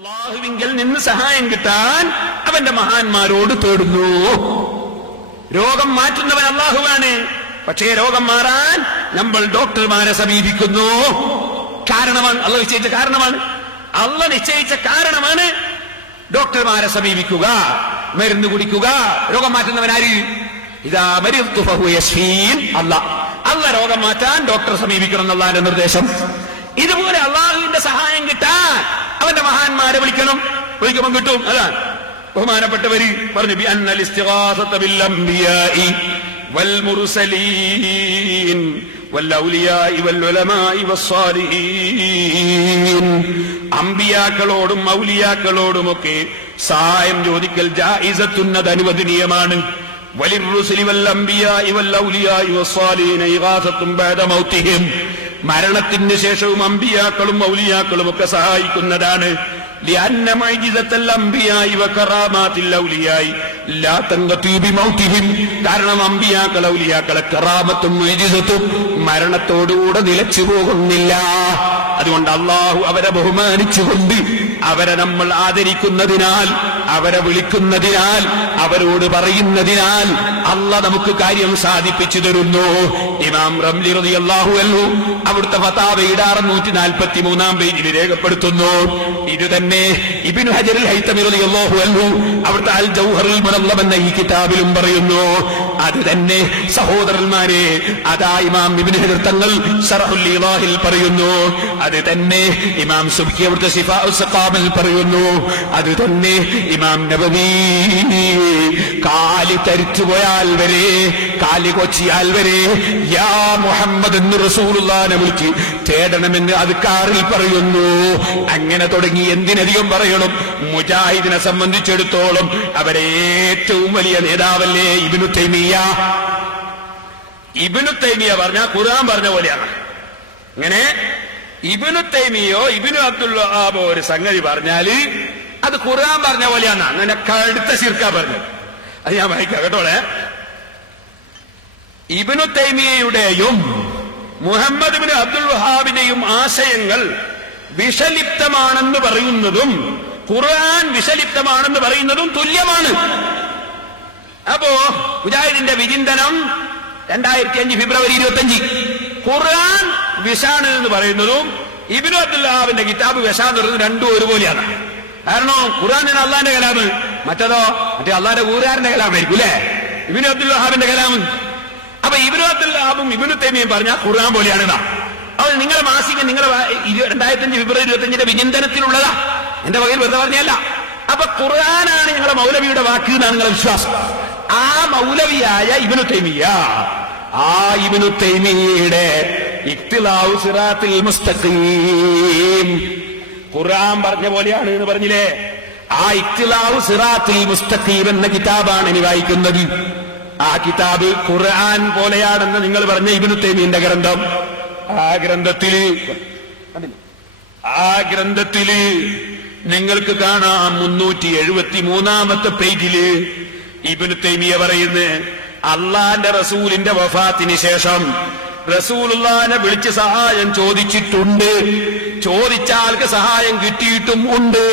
അള്ളാഹുവിങ്കിൽ നിന്ന് സഹായം കിട്ടാൻ അവന്റെ മഹാന്മാരോട് തേടുന്നു. രോഗം മാറ്റുന്നവൻ അള്ളാഹുവാണ്. പക്ഷേ രോഗം മാറാൻ നമ്മൾ ഡോക്ടർമാരെ സമീപിക്കുന്നു. കാരണമാണ് അള്ളാഹ് നിശ്ചയിച്ച കാരണമാണ്. അള്ളാഹ് നിശ്ചയിച്ച കാരണമാണ് ഡോക്ടർമാരെ സമീപിക്കുക, മരുന്ന് കുടിക്കുക. രോഗം മാറ്റുന്നവൻ ആര്? ഇതാ മരിദ്തു ഫഹുവ യശ്ഫീൻ. അള്ളാഹ് രോഗം മാറ്റാൻ ഡോക്ടറെ സമീപിക്കണം എന്നുള്ളതിന്റെ നിർദ്ദേശം. ഇതുപോലെ അള്ളാഹുവിന്റെ സഹായം കിട്ടാൻ അവന്റെ മഹാന്മാരെ വിളിക്കണം. വിളിക്കുമ്പോൾ കിട്ടും. അതാണ് ബഹുമാനപ്പെട്ടവര് പറഞ്ഞു, ബിഅന്നൽ ഇസ്തിഗാസത ബിൽ അംബിയാഇ വൽ മുർസലീൻ വൽ ഔലിയാഇ വൽ ഉലമാഇ വസ്സാലിഹീൻ. അംബിയാക്കളോടും ഔലിയാക്കളോടുമൊക്കെ സഹായം ചോദിക്കൽ ജായിസത്തുന്നത് അനുവദനീയമാണ്. വലിർറുസുലി വൽ അംബിയാഇ വൽ ഔലിയാഇ വസ്സാലിഹീൻ ഇഗാസത്തുൻ ബഅദ മൗതിഹിം. മരണത്തിന് ശേഷവും അമ്പിയാക്കളും ഔലിയാക്കളും ഒക്കെ സഹായിക്കുന്നതാണ്. ലിഅന്ന മുഅ്ജിസത്തൽ അംബിയാഇ വകറാമാത്തിൽ ഔലിയാഇ ലാ തൻഖതി ബിമൗതിഹിം. കാരണം അമ്പിയാക്കൾ ഔലിയാക്കളെ കറാമത്തും മുഅ്ജിസത്തും മരണത്തോടുകൂടെ നിലച്ചു പോകുന്നില്ല. അതുകൊണ്ട് അള്ളാഹു അവരെ ബഹുമാനിച്ചുകൊണ്ട് അവരെ നമ്മൾ ആദരിക്കുന്നതിനാൽ, അവരെ വിളിക്കുന്നതിനാൽ, അവരോട് പറയുന്നതിനാൽ അള്ളാഹ് നമുക്ക് കാര്യം സാധിപ്പിച്ചു തരുന്നു. ഇമാം റംലി റളിയല്ലാഹു അൻഹു അവിടുത്തെ ഫതാവയുടെ 643 പേജിൽ രേഖപ്പെടുത്തുന്നു. ഇത് തന്നെ ഇബ്നു ഹജറുൽ ഹൈതമി റളിയല്ലാഹു അൻഹു അവിടുത്തെ അൽ ജൗഹറുൽ മുനല്ലം എന്ന ഈ കിതാബിലും പറയുന്നു. അത് തന്നെ സഹോദരന്മാരെ, അതാ ഇമാം ഇബ്നു ഹജർ തങ്ങൾ ശറഹുൽ ഇളാഹിൽ പറയുന്നു. അത് തന്നെ ഇമാം സുബ്കി അവിടുത്തെ ശിഫാഉസ് സഖാമിൽ പറയുന്നു. അത് തന്നെ ഇമാം നബവി കാലി തരിച്ചുപോയാൽ വരെ, കാലി കൊച്ചിയാൽ വരെ യാ മുഹമ്മദ് എന്ന് റസൂലുള്ളാഹിനെ വിളിച്ച് തേടണമെന്ന് അദ്കാറിൽ പറയുന്നു. അങ്ങനെ തുടങ്ങി എന്തിനധികം പറയണം. മുജാഹിദിനെ സംബന്ധിച്ചിടത്തോളം അവരെ ഏറ്റവും വലിയ നേതാവല്ലേ ഇബ്നു തൈമിയ്യ. ഇബ്നു തൈമിയ്യ പറഞ്ഞ ഖുർആൻ പറഞ്ഞ പോലെയാണ്. ഇങ്ങനെ ഇബ്നു തൈമിയ്യോ ഇബ്നു അബ്ദുൽ വഹാബോ ഒരു സംഗതി പറഞ്ഞാല് അത് ഖുർആൻ പറഞ്ഞ പോലെയാണ്. അങ്ങനെ കടുത്ത ശിർക്കാ പറഞ്ഞത്. അത് ഞാൻ വായിക്കാം കേട്ടോളെ. ഇബ്നു തൈമിയ്യയുടെയും മുഹമ്മദ് ഇബ്നു അബ്ദുൽ വഹാബിന്റെയും ആശയങ്ങൾ വിഷലിപ്തമാണെന്ന് പറയുന്നതും ഖുർആൻ വിഷലിപ്തമാണെന്ന് പറയുന്നതും തുല്യമാണ്. അപ്പോ മുജാഹിദിന്റെ വിചിന്തനം 2005 ഫെബ്രുവരി 25. ഖുർആൻ വിഷാണ് എന്ന് പറയുന്നതും ഇബ്നു അബ്ദുൽ വഹാബിന്റെ കിതാബ് വിഷാന്ന് പറയുന്നത് രണ്ടും ഒരുപോലെയാണ്. കാരണം ഖുർആൻ അള്ളാന്റെ കലാമ്, മറ്റേ അള്ളാന്റെ കൂറുകാരന്റെ കലാമായിരിക്കും അല്ലെ ഇബ്നു അബ്ദുൽ വഹാബിന്റെ കലാമ്. അപ്പൊ ഇബ്നു അബ്ദുൽ വഹാബും ഇബ്നു തൈമിയ്യയും പറഞ്ഞ ഖുർആൻ പോലെയാണെന്നാ. അത് നിങ്ങളുടെ മാസിക, നിങ്ങളുടെ 2005 ഫെബ്രുവരി 25 വിചിന്തനത്തിലുള്ളതാ, എന്റെ വകയിൽ വെറുതെ പറഞ്ഞല്ല. അപ്പൊ ഖുർആനാണ് ഞങ്ങളുടെ മൗലവിയുടെ വാക്ക് എന്നാണ് നിങ്ങളുടെ വിശ്വാസം. ആ മൗലവിയായ ഇബ്നു തൈമിയ്യ, ആ ഇബ്നു തൈമിയ്യയുടെ ഇഖ്തിലാഉ സിറാത്തിൽ മുസ്തഖീം ഖുർആൻ പറഞ്ഞ പോലെയാണ് എന്ന് പറഞ്ഞില്ലേ. ആ ഇഖ്തിലാഉ സിറാത്തിൽ മുസ്തഖീം എന്ന കിതാബാണ് ഇനി വായിക്കുന്നത്. ആ കിതാബ് ഖുർആൻ പോലെയാണെന്ന് നിങ്ങൾ പറഞ്ഞ ഇബ്നു തൈമിയ്യന്റെ ഗ്രന്ഥം. ആ ഗ്രന്ഥത്തില് നിങ്ങൾക്ക് കാണാം 373 പേജില് ഇബ്നു തൈമിയ്യ പറയുന്നു, അള്ളാന്റെ റസൂലിന്റെ വഫാത്തിന് ശേഷം റസൂലുള്ളാഹിനെ വിളിച്ച് സഹായം ചോദിച്ചിട്ടുണ്ട്. ചോദിച്ച ആൾക്ക് സഹായം കിട്ടിയിട്ടും ഉണ്ട്.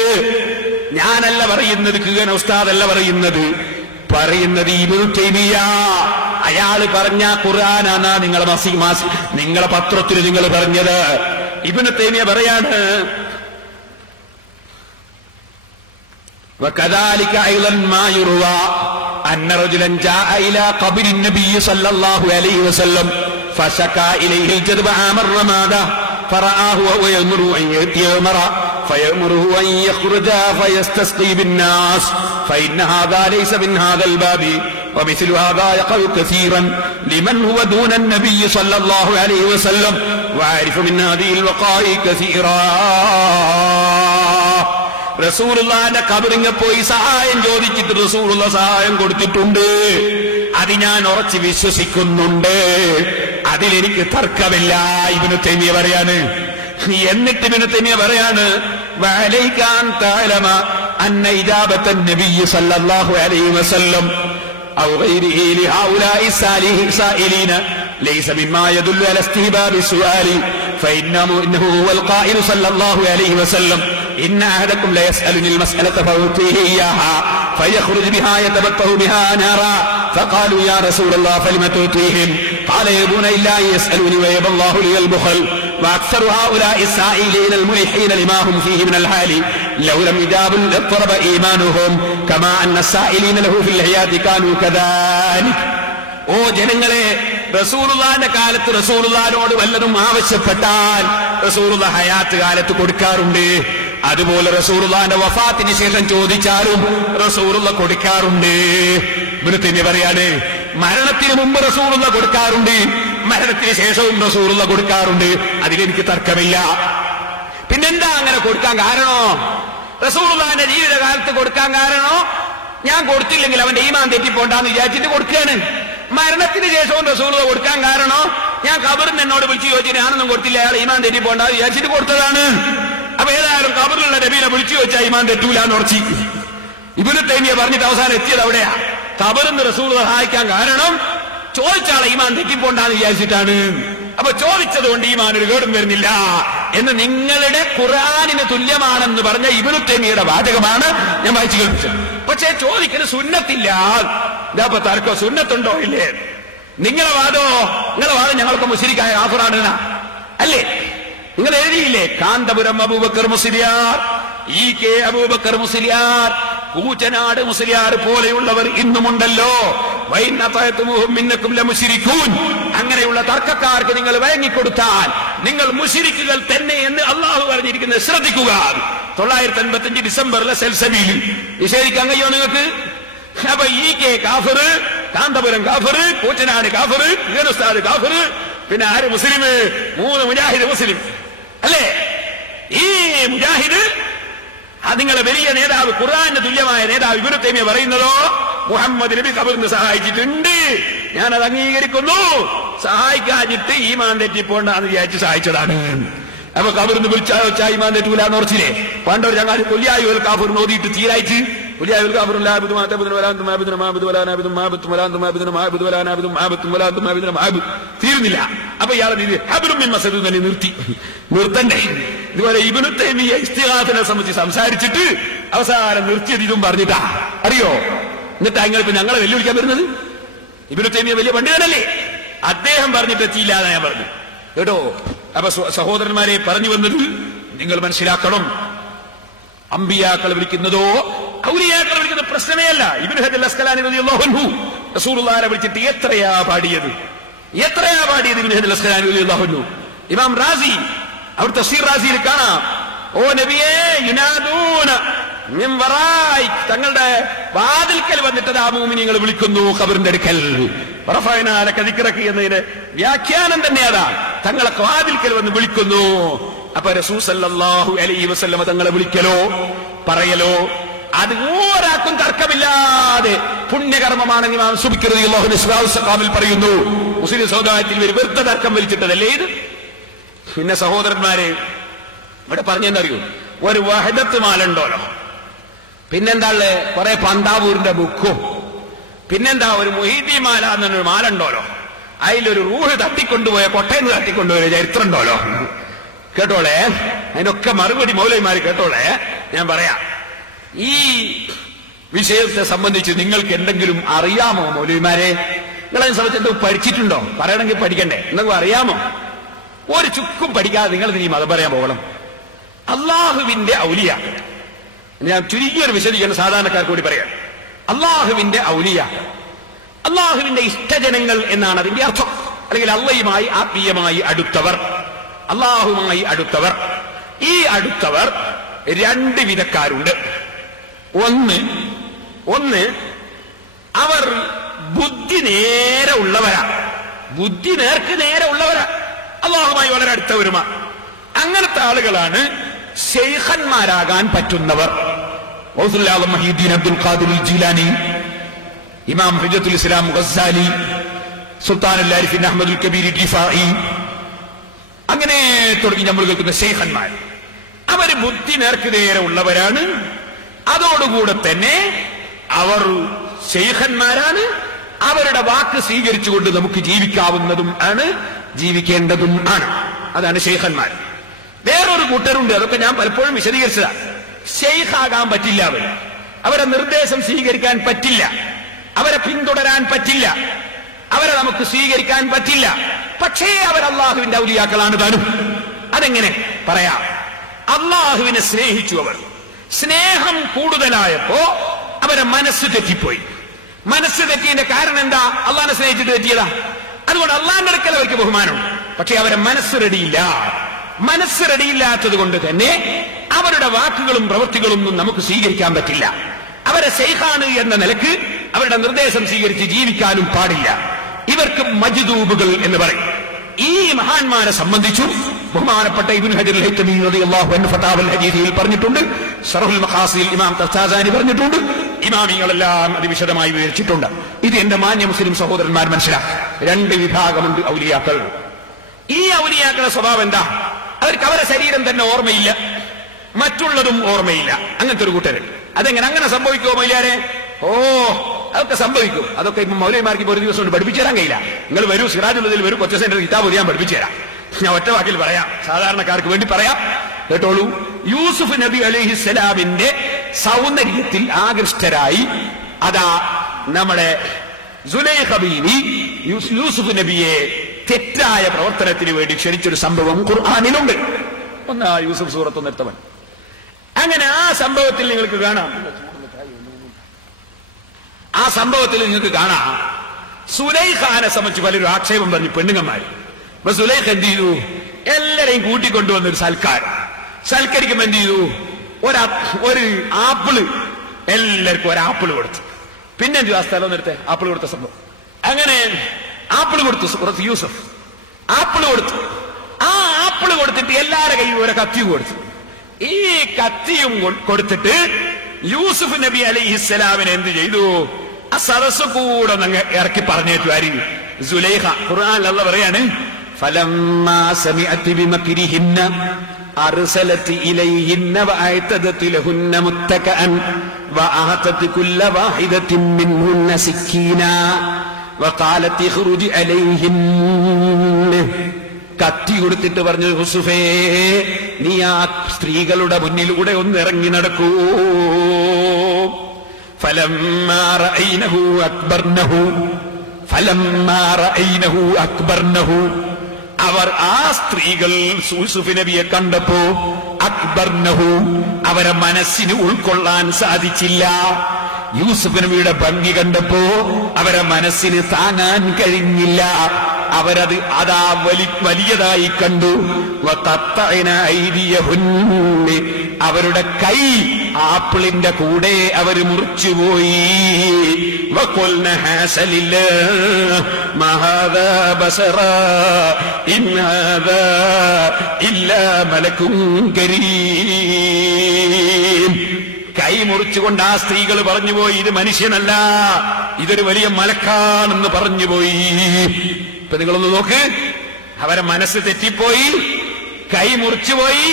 ഞാനല്ല പറയുന്നത്, കിഗൻ ഉസ്താദല്ല പറയുന്നത് ഇബ്നു തൈമിയ്യ. അയാള് പറഞ്ഞ ഖുർആനാണ് നിങ്ങളെ പത്രത്തിൽ നിങ്ങൾ പറഞ്ഞത്. ഇബ്നു തൈമിയ്യ പറയാണ്, وكذلك أيضا ما يروى أن رجلا جاء إلى قبر النبي صلى الله عليه وسلم فشكى إليه الجذب عام الرمادة فرآه وهو يأمر أن يأمر فيأمره أن يخرج فيستسقي بالناس فإن هذا ليس من هذا الباب ومثل هذا يقع كثيرا لمن هو دون النبي صلى الله عليه وسلم وعارف من هذه الوقائع كثيرا. റസൂലുള്ളാഹിന്റെ ഖബറിൽ പോയി സഹായം ചോദിച്ചിട്ട് റസൂലുള്ള സഹായം കൊടുത്തിട്ടുണ്ട്. അത് ഞാൻ ഉറച്ചു വിശ്വസിക്കുന്നുണ്ട്. അതിലെനിക്ക് തർക്കമില്ല. ഇബ്നു തൈമിയ്യ പറയാണ്. എന്നിട്ട് ഇബ്നു തൈമിയ്യ പറയാണ്, വഅലൈക അൻ തഅലമ അന്ന ഇജാബത്തൻ നബിയ്യി സല്ലല്ലാഹു അലൈഹി വസല്ലം ഔ ഗൈരിഹി ലിഹൗലാഇ സായിലീന ലൈസ മിമ്മാ യദുല്ലു അലാ ഇസ്തിഹ്ബാബി സുആലി ഫഇന്നഹു ഹുവൽ ഖായിലു സല്ലല്ലാഹു അലൈഹി വസല്ലം ഇന്ന അഹദക്കും ലയസ്അലുനിൽ മസ്അലത ഫൗതിഹി ഇയ്യാഹാ ഫയഖ്റുജു ബിഹാ യതബത്തഹു ബിഹാ നാറാ ഫഖാലു യാ റസൂലല്ലാഹ് ഫലിമ തുതീഹിം ഖാല യബൂന ഇല്ലാ യസ്അലുനി വയബല്ലാഹു ലിൽ ബുഖൽ وأكثر هؤلاء السائلين الملحين لما هم فيه من الحال لو لم يجابوا لاضطرب إيمانهم كما أن السائلين له في الحياة كانوا كذلك. ഓ ജനങ്ങളെ, റസൂലുള്ളാഹിന്റെ കാലത്ത് റസൂലുള്ളാഹിനോട് വല്ലതും ആവശ്യപ്പെട്ടാൽ റസൂലുള്ളാഹി ഹയാത്ത് കാലത്ത് കൊടുക്കാറുണ്ട്. അതുപോലെ റസൂലുള്ളാഹിന്റെ വഫാത്തിന് ശേഷം ചോദിച്ചാലും റസൂലുള്ളാഹി കൊടുക്കാറുണ്ട്. ഇബ്നു തൈമിയ്യ പറയാണ്, മരണത്തിന് മുമ്പ് റസൂലുള്ളാഹി കൊടുക്കാറുണ്ട്, മരണത്തിന് ശേഷവും റസൂലുള്ളാഹി കൊടുക്കാറുണ്ട്. അതിലെനിക്ക് തർക്കമില്ല. പിന്നെന്താ അങ്ങനെ കൊടുക്കാൻ കാരണോ? റസൂലുള്ളാഹിന്റെ ജീവിതകാലത്ത് കൊടുക്കാൻ കാരണോ? ഞാൻ കൊടുത്തില്ലെങ്കിൽ അവന്റെ ഈമാൻ തെറ്റിപ്പോണ്ടാന്ന് വിചാരിച്ചിട്ട് കൊടുക്കുകയാണ്. മരണത്തിന് ശേഷവും റസൂലുള്ളാഹി കൊടുക്കാൻ കാരണോ? ഞാൻ ഖബറിൽ എന്നോട് വിളിച്ചു ചോദിച്ചിട്ട് ഞാനൊന്നും കൊടുത്തില്ല, അയാൾ ഈമാൻ തെറ്റിപ്പോണ്ടാന്ന് വിചാരിച്ചിട്ട് കൊടുത്തതാണ്. അപ്പൊ ഏതായാലും ഖബറിലുള്ള നബിയെ വിളിച്ചു ചോദിച്ചാൽ ഈമാൻ തെറ്റൂല എന്ന് ഉറച്ചി. ഇബ്നു തൈമിയ്യ പറഞ്ഞിട്ട് അവസാനം എത്തിയത് അവിടെയാ. ഖബറിന്ന് റസൂലുള്ളാഹി സഹായിക്കാൻ കാരണം ചോദിച്ചാളെ ഈമാൻ തെറ്റിപ്പോണ്ടാന്ന് വിചാരിച്ചിട്ടാണ്. അപ്പൊ ചോദിച്ചത് കൊണ്ട് ഈമാൻ ഒരു കേടും വരുന്നില്ല എന്ന് നിങ്ങളുടെ ഖുർആനിന് തുല്യമാണെന്ന് പറഞ്ഞ ഇബ്നു തൈമിയ്യയുടെ വാചകമാണ് ഞാൻ വായിച്ചു കേൾപ്പിച്ചത്. പക്ഷേ ചോദിക്കല് സുന്നത്തില്ല. ഇതാപ്പൊ തർക്കം സുന്നത്തുണ്ടോ ഇല്ലേ? നിങ്ങളെ വാദം ഞങ്ങൾക്ക് മുശ്രിക്കായ കാഫിറാണ് അല്ലേ? നിങ്ങൾ എഴുതിയില്ലേ? കാന്തപുരം അബൂബക്കർ മുസ്ലിയാർ, ഈ കെ അബൂബക്കർ മുസ്ലിയാർ, കൂറ്റനാട് മുസ്ലിയാർ പോലെയുള്ളവർ ഇന്നുമുണ്ടല്ലോ. അങ്ങനെയുള്ള തർക്കക്കാർക്ക് നിങ്ങൾ വഴങ്ങിക്കൊടുത്താൽ നിങ്ങൾ മുശ്രിക്കുകൾ തന്നെ എന്ന് അള്ളാഹു പറഞ്ഞിരിക്കുന്നത് ശ്രദ്ധിക്കുക. 985 ഡിസംബറിലെ സെൽസബിയിൽ നിഷേധിക്കാൻ കഴിയോ നിങ്ങൾക്ക്? അപ്പൊ ഈ കെ കാഫിർ, കാന്തപുരം കാഫിർ, കൂറ്റനാട് കാഫിർ, ഉസ്താദ് കാഫിർ, പിന്നെ ആര് മുസ്ലിം? 3 മുജാഹിദ് മുസ്ലിം അല്ലേ? ഈ മുജാഹിദ് നിങ്ങളെ വലിയ നേതാവ്, ഖുർആന്റെ തുല്യമായ നേതാവ് ഇബ്നു തൈമിയ്യ പറയുന്നതോ മുഹമ്മദ് നബി ഖബറിന് സഹായിച്ചിട്ടുണ്ട്, ഞാനത് അംഗീകരിക്കുന്നു. സഹായിക്കാഞ്ഞിട്ട് ഈമാൻ തെറ്റിപ്പോണ്ടെന്ന് വിചാരിച്ച് സഹായിച്ചതാണ്. അപ്പൊ ഖബറിന് വിളിച്ചാൽ ഈമാൻ തെറ്റൂല എന്ന് ഉറച്ചില്ലേ? പണ്ടൊരു ചങ്ങാതി കൊല്ലിയായുൽ കാഫിർ നോദിയിട്ട് തീരായിട്ട് കൊല്ലിയായുൽ കാഫിർ തീരുന്നില്ല. അപ്പൊ ഇയാളെ നിർത്തണ്ടേ? ഇതുപോലെ ഇബ്നു തൈമിയ്യ ഇസ്തിഗാസനെ സംബന്ധിച്ച് സംസാരിച്ചിട്ട് അവസാനം നിർത്തിയത് ഇതും പറഞ്ഞിട്ടാ അറിയോ? എന്നിട്ട് ഇപ്പൊ ഞങ്ങളെ വെല്ലുവിളിക്കാൻ വരുന്നത്? ഇബ്നു തൈമിയ്യ വലിയ പണ്ഡിതനല്ലേ? അദ്ദേഹം പറഞ്ഞിട്ട് എത്തിയില്ലാതെ ഞാൻ പറഞ്ഞു കേട്ടോ. അപ്പൊ സഹോദരന്മാരെ, പറഞ്ഞു വന്നത് നിങ്ങൾ മനസ്സിലാക്കണം, അമ്പിയാക്കൾ വിളിക്കുന്നതോ ഔലിയാക്കൾ വിളിക്കുന്ന പ്രശ്നമേ അല്ല. ഇബ്നു ഹജർ അസ്ഖലാനി റളിയല്ലാഹു അൻഹു റസൂലുള്ളാഹിനെ വിളിച്ചിട്ട് എത്രയാ പാടിയത് ഇബ്നു ഹജർ അസ്ഖലാനി റളിയല്ലാഹു അൻഹു. ഇമാം റാസി അവർ തഫ്സീർ റാസിയിൽ കാണാം, ഓ നബിയേ യുനാദൂന മിൻ വറായി, തങ്ങളുടെ വാതിൽക്കൽ വന്നിട്ട് ആ മുഅ്മിനീങ്ങൾ വിളിക്കുന്നു ഖബറിന്റെ അടുക്കൽ. റഫഅനാ ലക ദിക്റക എന്നതിന്റെ വ്യാഖ്യാനം തന്നെ അതാ, തങ്ങളെ വാതിൽക്കൽ വന്ന് വിളിക്കുന്നു. അപ്പൊ റസൂൽ സല്ലല്ലാഹു അലൈഹി വസല്ലം തങ്ങളെ വിളിക്കലോ പറയലോ അത് ഒരാൾക്കും തർക്കമില്ലാതെ പുണ്യകർമ്മമാണെന്ന് ഇമാം സുബ്കി റളിയല്ലാഹു അൻഹു പറയുന്നു. മുസ്ലിം സമുദായത്തിൽ ഒരു വെറുതെ തർക്കം വലിച്ചിട്ടതല്ലേ ഇത്? പിന്നെ സഹോദരന്മാരെ, ഇവിടെ പറഞ്ഞെന്നറിയൂ, ഒരു വഹദത്ത് മാലുണ്ടോലോ, പിന്നെന്താ കുറെ പന്താവൂരിന്റെ ബുക്കും, പിന്നെന്താ ഒരു മുഹീദ്ദീൻ മാല എന്നൊരു മാലുണ്ടോലോ, അതിലൊരു റൂഹ് തട്ടിക്കൊണ്ടുപോയ കൊട്ടയെന്ന് തട്ടിക്കൊണ്ടുപോയ ചരിത്രം ഉണ്ടോലോ. കേട്ടോളെ, അതിനൊക്കെ മറുപടി മൗലവിമാര് കേട്ടോളെ. ഞാൻ പറയാം, ഈ വിഷയത്തെ സംബന്ധിച്ച് നിങ്ങൾക്ക് എന്തെങ്കിലും അറിയാമോ മൗലവിമാരെ? നിങ്ങളതിനെ സംബന്ധിച്ച് എന്തെങ്കിലും പഠിച്ചിട്ടുണ്ടോ? പറയണമെങ്കിൽ പഠിക്കണ്ടേ? എന്തെങ്കിലും അറിയാമോ? ഒരു ചുക്കും പഠിക്കാതെ നിങ്ങൾ നീ മതം പറയാൻ പോകണം. അള്ളാഹുവിന്റെ ഔലിയ, ഞാൻ ചുരുങ്ങിയൊരു വിശദീകരണം സാധാരണക്കാർക്ക് കൂടി പറയാം. അള്ളാഹുവിന്റെ ഔലിയ, അള്ളാഹുവിന്റെ ഇഷ്ടജനങ്ങൾ എന്നാണ് അതിന്റെ അർത്ഥം. അല്ലെങ്കിൽ അള്ളയുമായി ആത്മീയമായി അടുത്തവർ, അള്ളാഹുമായി അടുത്തവർ. ഈ അടുത്തവർ 2 വിധക്കാരുണ്ട്. ഒന്ന് അവർ ബുദ്ധി നേരെ ഉള്ളവരാ, ബുദ്ധി നേർക്ക് നേരെ ഉള്ളവരാ, അള്ളാഹുമായി വളരെ അടുത്തവരുമാ. അങ്ങനത്തെ ആളുകളാണ് ശൈഖന്മാരാകാൻ പറ്റുന്നവർ. ഗൗസുൽ ആലം മുഹീദ്ദീൻ അബ്ദുൽ ഖാദിർ ജീലാനി, ഇമാം ഹുജ്ജത്തുൽ ഇസ്ലാം ഗസ്സാലി, സുൽത്താനുൽ ആരിഫീൻ അഹ്മദുൽ കബീർ റിഫായി, അങ്ങനെ തുടങ്ങി നമ്മൾ കേൾക്കുന്ന ശൈഖന്മാർ. അവർ ബുദ്ധി നേർക്ക് നേരെ ഉള്ളവരാണ്. അതോടുകൂടെ തന്നെ അവർ ശൈഖന്മാരാണ്. അവരുടെ വാക്ക് സ്വീകരിച്ചുകൊണ്ട് നമുക്ക് ജീവിക്കാവുന്നതും ആണ്, ജീവിക്കേണ്ടതും ആണ്. അതാണ് ശൈഖന്മാർ. വേറൊരു കൂട്ടരുണ്ട്, അതൊക്കെ ഞാൻ പലപ്പോഴും വിശദീകരിച്ചതാണ്. ശൈഖാകാൻ പറ്റില്ല. അവരെ നിർദ്ദേശം സ്വീകരിക്കാൻ പറ്റില്ല, അവരെ പിന്തുടരാൻ പറ്റില്ല, അവരെ നമുക്ക് സ്വീകരിക്കാൻ പറ്റില്ല. പക്ഷേ അവർ അള്ളാഹുവിന്റെ ഔലിയാക്കളാണ് താനും. അതെങ്ങനെ പറയാം? അള്ളാഹുവിനെ സ്നേഹിച്ചു. അവർ സ്നേഹം കൂടുതലായപ്പോ അവരെ മനസ്സ് തെറ്റിപ്പോയി. മനസ്സ് തെറ്റിയതിന്റെ കാരണം എന്താ? അള്ളാഹിനെ സ്നേഹിച്ചിട്ട് തെറ്റിയതാ. അതുകൊണ്ട് അള്ളാഹിന്റെ അടുക്കൽ അവർക്ക് ബഹുമാനമുണ്ട്, പക്ഷെ അവരെ മനസ്സ് റെഡിയില്ല. മനസ്സ് റെഡിയില്ലാത്തത് കൊണ്ട് തന്നെ അവരുടെ വാക്കുകളും പ്രവൃത്തികളും ഒന്നും നമുക്ക് സ്വീകരിക്കാൻ പറ്റില്ല. അവരെ ശൈഖാണ് എന്ന നിലക്ക് അവരുടെ നിർദ്ദേശം സ്വീകരിച്ച് ജീവിക്കാനും പാടില്ല. ഇവർക്ക് മജ്ദൂബുകൾ എന്ന് പറയും. ഈ മഹാന്മാരെ സംബന്ധിച്ചു ബഹുമാനപ്പെട്ട ഇബ്നു ഹജർ അൽ-ഹൈതമി റളിയല്ലാഹു അൻഹു ഫതാവൽ ഹദീസിൽ പറഞ്ഞിട്ടുണ്ട്. ശറഹുൽ മഖാസിൽ ഇമാം തഫ്താസാനി പറഞ്ഞിട്ടുണ്ട്. ഇമാമികളെല്ലാം അത് വിശദമായി വിവരിച്ചിട്ടുണ്ട്. ഇത് എന്റെ മാന്യ മുസ്ലിം സഹോദരന്മാർ മനസ്സിലാക്കുക. രണ്ട് വിഭാഗമുണ്ട് ഔലിയാക്കൾ. ഈ ഔലിയാക്കളുടെ സ്വഭാവം എന്താ? അവർക്ക് അവരുടെ ശരീരം തന്നെ ഓർമ്മയില്ല, മറ്റുള്ളതും ഓർമ്മയില്ല. അങ്ങനത്തെ ഒരു കൂട്ടര്. അതെങ്ങനെ അങ്ങനെ സംഭവിക്കുമോ മൗലിയാരെ? അതൊക്കെ സംഭവിക്കും. അതൊക്കെ ഇപ്പൊ മൗലവിമാർക്ക് ഒരു ദിവസം കൊണ്ട് പഠിപ്പിച്ചു തരാൻ കഴിയില്ല. നിങ്ങൾ വരൂ, സിറാജുള്ളതിൽ വരൂ, കൊച്ചു സെന്റർ കിതാബ് ഞാൻ പഠിപ്പിച്ചു തരാം. ഞാൻ ഒറ്റ വാക്കിൽ പറയാം, സാധാരണക്കാർക്ക് വേണ്ടി പറയാം, കേട്ടോളൂ. യൂസുഫ് നബി അലൈഹിസ്സലാമിന്റെ സൗന്ദര്യത്തിൽ ആകൃഷ്ടരായി അതാ നമ്മുടെ സുലൈഖ ബീവി യൂസുഫ് നബിയെ തെറ്റായ പ്രവർത്തനത്തിന് വേണ്ടി ക്ഷണിച്ചൊരു സംഭവം ഖുർആനിലുണ്ട്. ഒന്ന് യൂസുഫ് സൂറത്ത് നിർത്തവൻ. അങ്ങനെ ആ സംഭവത്തിൽ നിങ്ങൾക്ക് കാണാം, സുലൈഖാനെ സംബന്ധിച്ച് പലരും ആക്ഷേപം പറഞ്ഞു, പെണ്ണുങ്ങന്മാര്. അപ്പൊ സുലൈഖ എന്ത് ചെയ്തു? എല്ലാരെയും കൂട്ടിക്കൊണ്ടുവന്നൊരു സൽക്കരിക്കുമ്പോ എന്ത് ചെയ്തു? ഒരു ആപ്പിള്, എല്ലാവർക്കും ഒരു ആപ്പിള് കൊടുത്തു. പിന്നെ എന്തു? ആ സ്ഥലം നിർത്തെ ആപ്പിള് കൊടുത്ത സംഭവം. അങ്ങനെ ആപ്പിള് കൊടുത്തു. സൂറത്ത് യൂസുഫ് ആപ്പിള് കൊടുത്തു. ആ ആപ്പിള് കൊടുത്തിട്ട് എല്ലാവരുടെ കയ്യിൽ ഒരു കത്തിയും കൊടുത്തു. ഈ കത്തിയും കൊടുത്തിട്ട് യൂസുഫ് നബി അലൈഹിസ്സലാമിനെ എന്ത് ചെയ്തു? ആ സദസ് കൂടെ ഇറക്കി പറഞ്ഞേറ്റു. ആര്? സുലൈഖ. ഖുർആനിൽ അല്ലാഹു പറയാണ്, ഫലമ്മാ സമിഅത് ബിമക്രിഹിന്ന അർസലത് ഇലൈഹിന്ന വഅതദത് ലഹുന്ന മുത്തകഅൻ വഅഹതത് കുല്ല വാഹിദത്തിൻ മിൻഹുന്ന സിക്കീന വഖാലത് ഇഖ്റുജ് അലൈഹിന്ന. കത്തി കൊടുത്തിട്ട് പറഞ്ഞു, യൂസുഫേ, നീ ആ സ്ത്രീകളുടെ മുന്നിലൂടെ ഒന്ന് ഇറങ്ങി നടക്കൂ. ഫലമ്മാ റഅയ്നഹു അക്ബർനഹു. അവർ ആ സ്ത്രീകൾ യൂസുഫ് നബിയെ കണ്ടപ്പോ അക്ബർനഹു, അവരെ മനസ്സിന് ഉൾക്കൊള്ളാൻ സാധിച്ചില്ല. യൂസുഫ് നബിയുടെ ഭംഗി കണ്ടപ്പോ അവരെ മനസ്സിന് താങ്ങാൻ കഴിഞ്ഞില്ല. അവരത് അതാ വലിയതായി കണ്ടു. അവരുടെ കൈ ആപ്പിളിന്റെ കൂടെ അവർ മുറിച്ചുപോയി. കൈ മുറിച്ചുകൊണ്ട് ആ സ്ത്രീകൾ പറഞ്ഞുപോയി, ഇത് മനുഷ്യനല്ല, ഇതൊരു വലിയ മലക്കാണെന്ന് പറഞ്ഞുപോയി. ഇപ്പൊ നിങ്ങളൊന്ന് നോക്ക്, അവരെ മനസ്സ് തെറ്റിപ്പോയി, കൈ മുറിച്ചുപോയി.